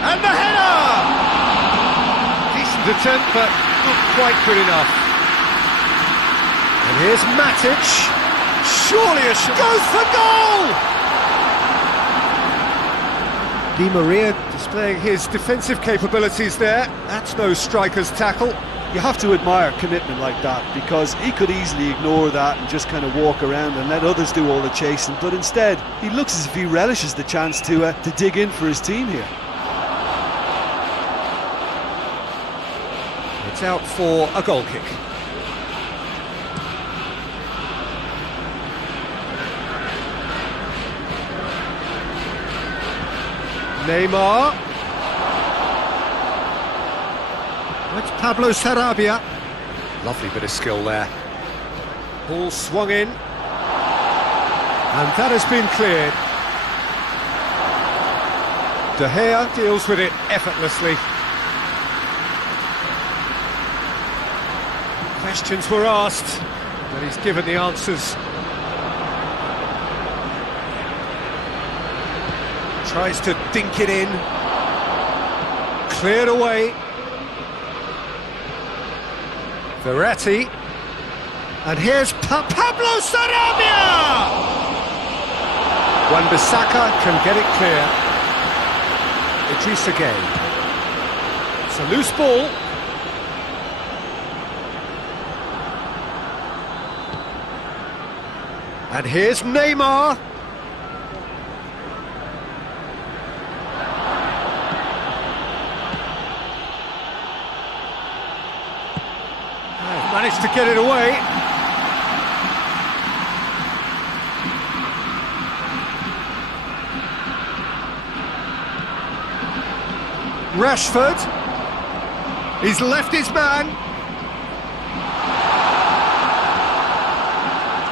And the header! Decent attempt, but not quite good enough. And here's Matic. Surely a shot. Goes for goal! Di Maria displaying his defensive capabilities there. That's no striker's tackle. You have to admire commitment like that, because he could easily ignore that and just kind of walk around and let others do all the chasing, but instead he looks as if he relishes the chance to dig in for his team here. It's out for a goal kick. Neymar. It's Pablo Sarabia. Lovely bit of skill there. Ball swung in. And that has been cleared. De Gea deals with it effortlessly. Questions were asked, but he's given the answers. Tries to dink it in. Cleared away. Verratti. And here's Pablo Sarabia! Wan-Bissaka can get it clear. Idrissa Gueye. It's a loose ball. And here's Neymar. Managed to get it away. Rashford. He's left his man.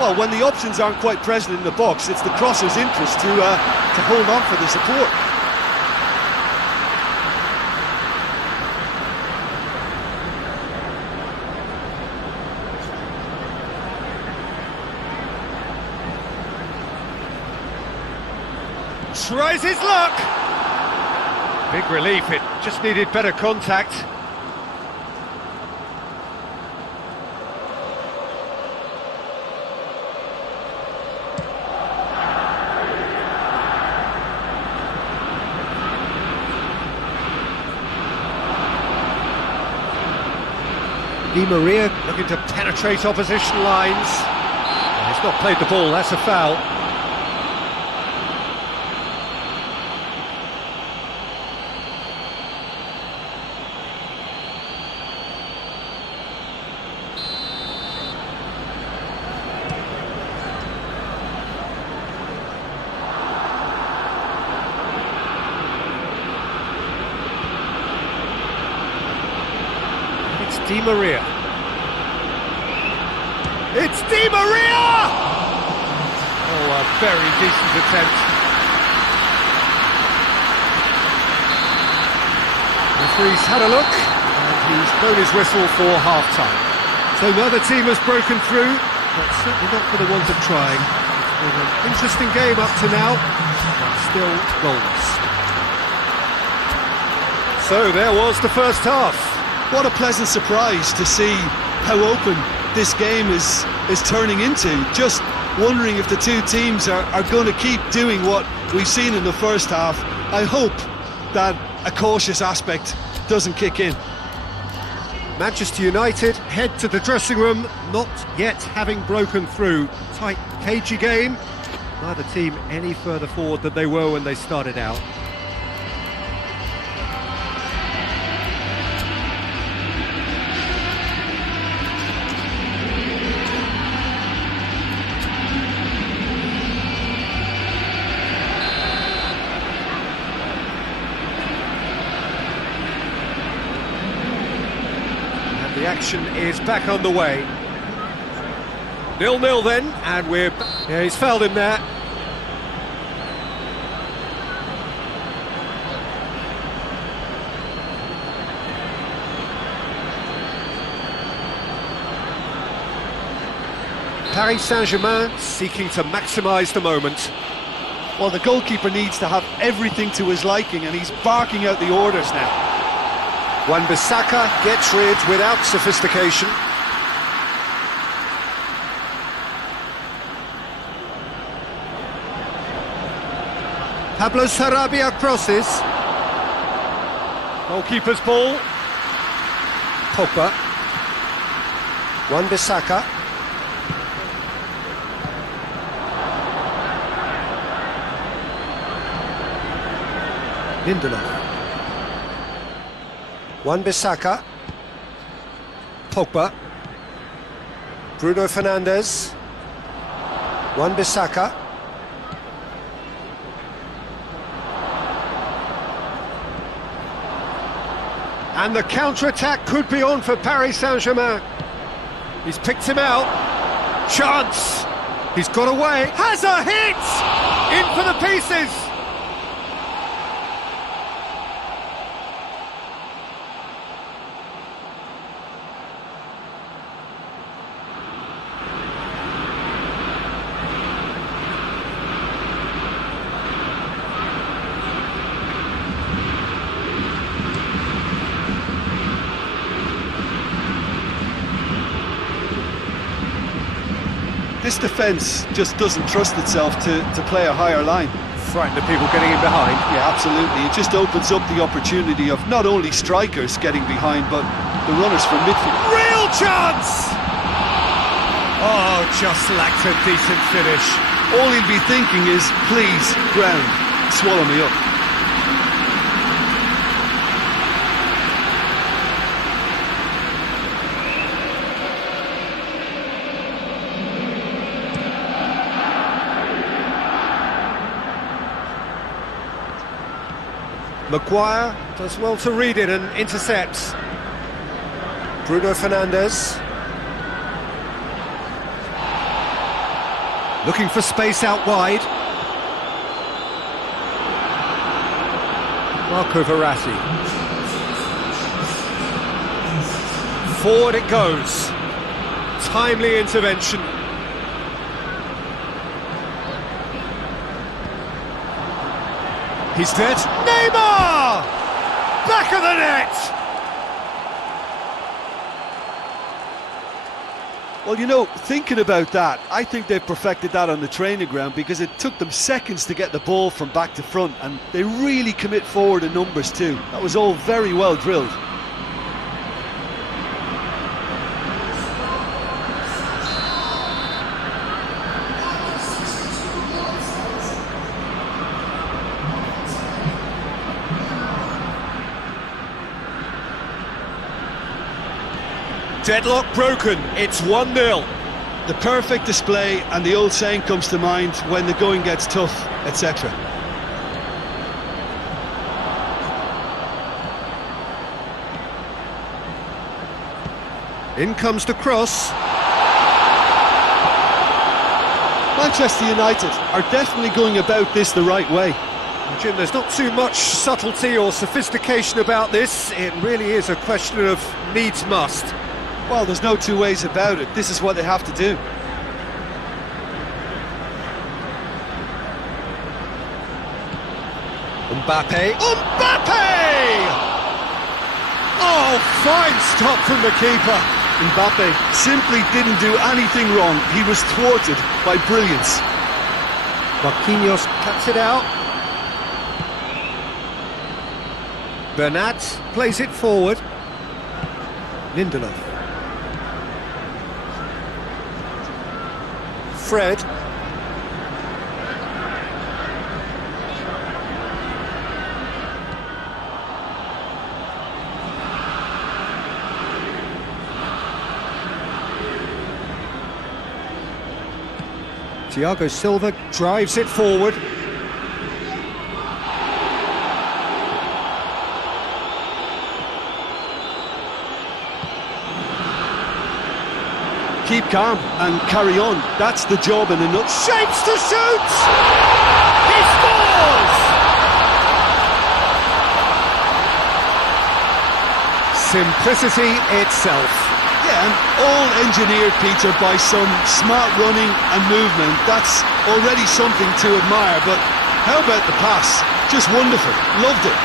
Well, when the options aren't quite present in the box, it's the crosser's interest to hold on for the support. Tries his luck. Big relief, it just needed better contact. Di Maria looking to penetrate opposition lines. He's not played the ball, that's a foul. Di Maria. It's Di Maria! Oh, a very decent attempt. The referee's had a look, and he's blown his whistle for half-time. So neither team has broken through, but certainly not for the want of trying. It's been an interesting game up to now, but still goalless. So there was the first half. What a pleasant surprise to see how open this game is turning into. Just wondering if the two teams are going to keep doing what we've seen in the first half. I hope that a cautious aspect doesn't kick in. Manchester United head to the dressing room, not yet having broken through. Tight, cagey game. Neither team any further forward than they were when they started out. The action is back on the way. 0-0 then, and yeah, he's fouled him there. Paris Saint-Germain seeking to maximise the moment. Well, the goalkeeper needs to have everything to his liking, and he's barking out the orders now. Wan-Bissaka gets rid without sophistication. Pablo Sarabia crosses. Goalkeeper's ball. Pogba. Wan-Bissaka. Lindelof. Wan-Bissaka. Pogba. Bruno Fernandes. Wan-Bissaka. And the counter-attack could be on for Paris Saint-Germain. He's picked him out. Chance! He's got away. Has a hit! In for the pieces! This defence just doesn't trust itself to play a higher line. Frightened of people getting in behind. Yeah, absolutely. It just opens up the opportunity of not only strikers getting behind, but the runners from midfield. Real chance! Oh, just lacked a decent finish. All he'll be thinking is, please, ground, swallow me up. Maguire does well to read it and intercepts. Bruno Fernandes. Looking for space out wide. Marco Verratti. Forward it goes. Timely intervention. He's dead. Neymar! Back of the net! Well, you know, thinking about that, I think they perfected that on the training ground because it took them seconds to get the ball from back to front, and they really commit forward in numbers too. That was all very well drilled. Deadlock broken, it's 1-0. The perfect display, and the old saying comes to mind, when the going gets tough, etc. In comes the cross. Manchester United are definitely going about this the right way. Jim, there's not too much subtlety or sophistication about this. It really is a question of needs must. Well, there's no two ways about it. This is what they have to do. Mbappe. Oh, fine stop from the keeper. Mbappe simply didn't do anything wrong. He was thwarted by brilliance. Marquinhos cuts it out. Bernat plays it forward. Lindelof. Fred. Thiago Silva drives it forward. Keep calm and carry on. That's the job in a nutshell. Shapes to shoot! He scores! Simplicity itself. Yeah, and all engineered, Peter, by some smart running and movement. That's already something to admire, but how about the pass? Just wonderful. Loved it.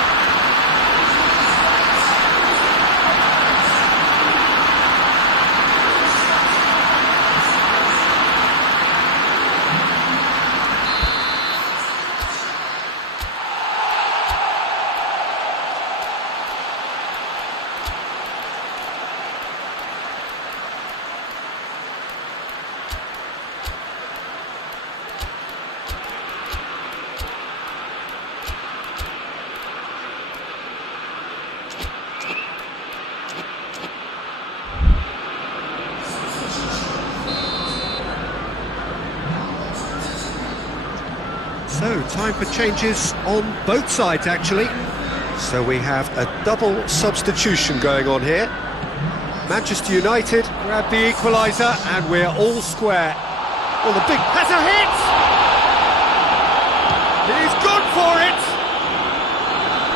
So, time for changes on both sides, actually. So we have a double substitution going on here. Manchester United grab the equaliser, and we're all square. Well, the big... Has a hit! He's gone for it!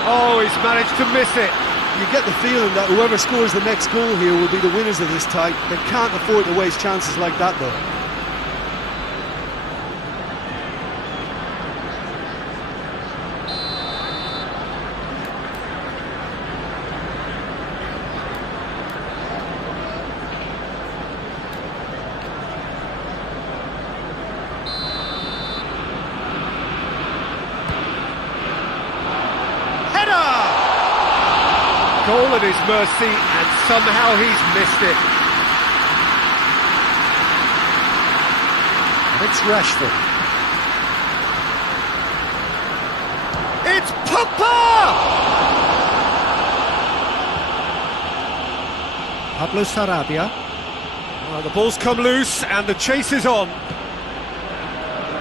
Oh, he's managed to miss it. You get the feeling that whoever scores the next goal here will be the winners of this tie. They can't afford to waste chances like that, though. Goal at his mercy, and somehow he's missed it. It's Rashford. It's Pogba! Pablo Sarabia. Oh, the ball's come loose and the chase is on.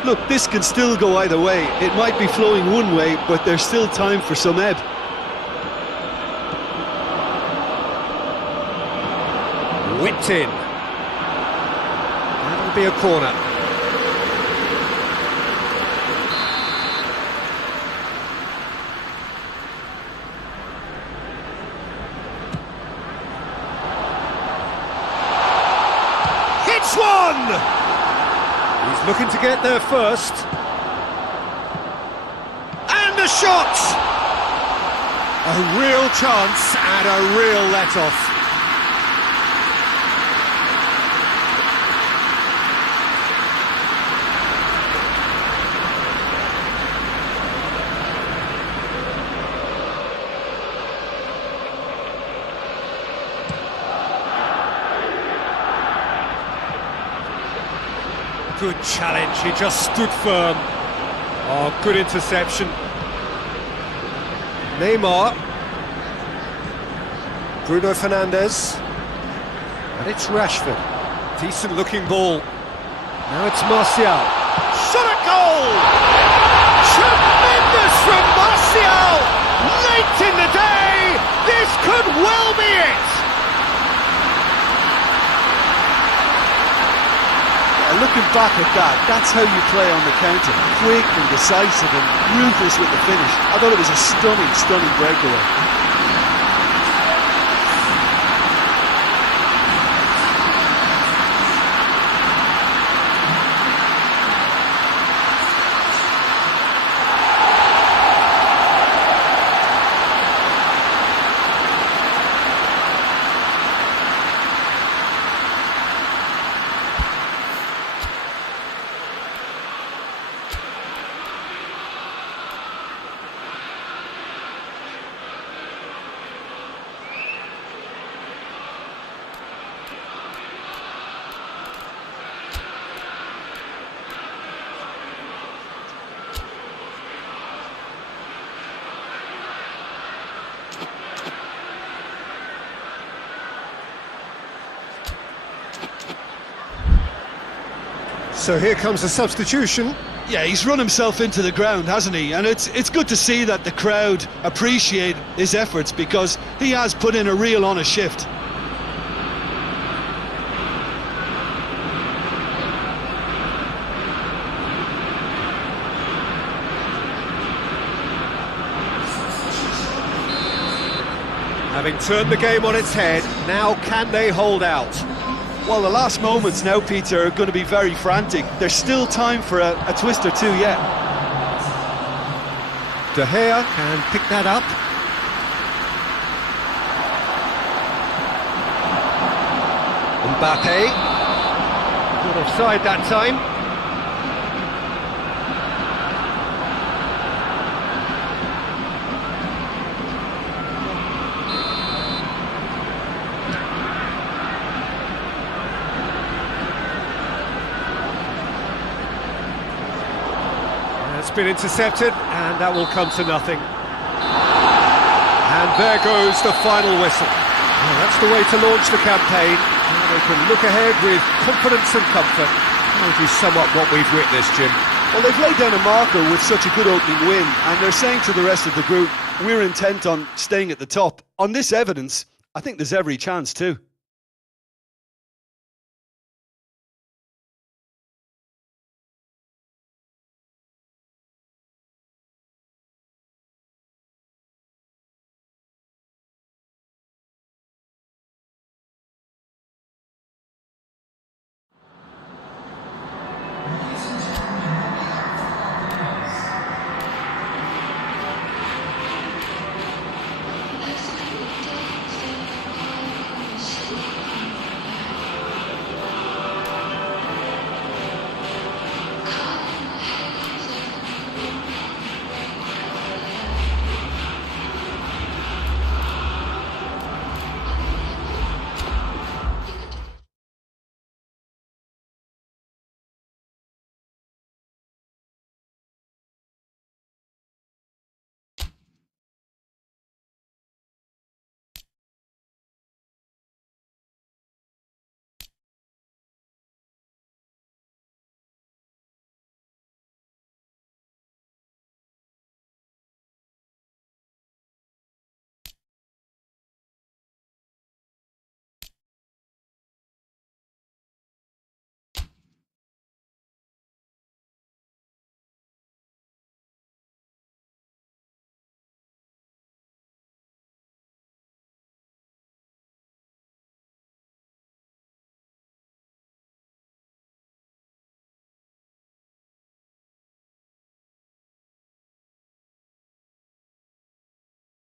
Look, this can still go either way. It might be flowing one way, but there's still time for some ebb. Whipped in. That'll be a corner. Hits one! He's looking to get there first. And a shot! A real chance and a real let-off. Good challenge, he just stood firm. Oh, good interception. Neymar. Bruno Fernandes. And it's Rashford. Decent looking ball. Now it's Martial. Shot at goal! Tremendous from Martial! Late in the day, this could well be it! Looking back at that, that's how you play on the counter. Quick and decisive and ruthless with the finish. I thought it was a stunning, stunning breakaway. So here comes a substitution. Yeah, he's run himself into the ground, hasn't he? And it's good to see that the crowd appreciate his efforts because he has put in a real honest shift. Having turned the game on its head, now can they hold out? Well, the last moments now, Peter, are going to be very frantic. There's still time for a twist or two yet. De Gea can pick that up. Mbappe. Not offside that time. It's been intercepted, and that will come to nothing. And there goes the final whistle. Well, that's the way to launch the campaign. Now they can look ahead with confidence and comfort. How would you sum up what we've witnessed, Jim? Well, they've laid down a marker with such a good opening win, and they're saying to the rest of the group, we're intent on staying at the top. On this evidence, I think there's every chance too.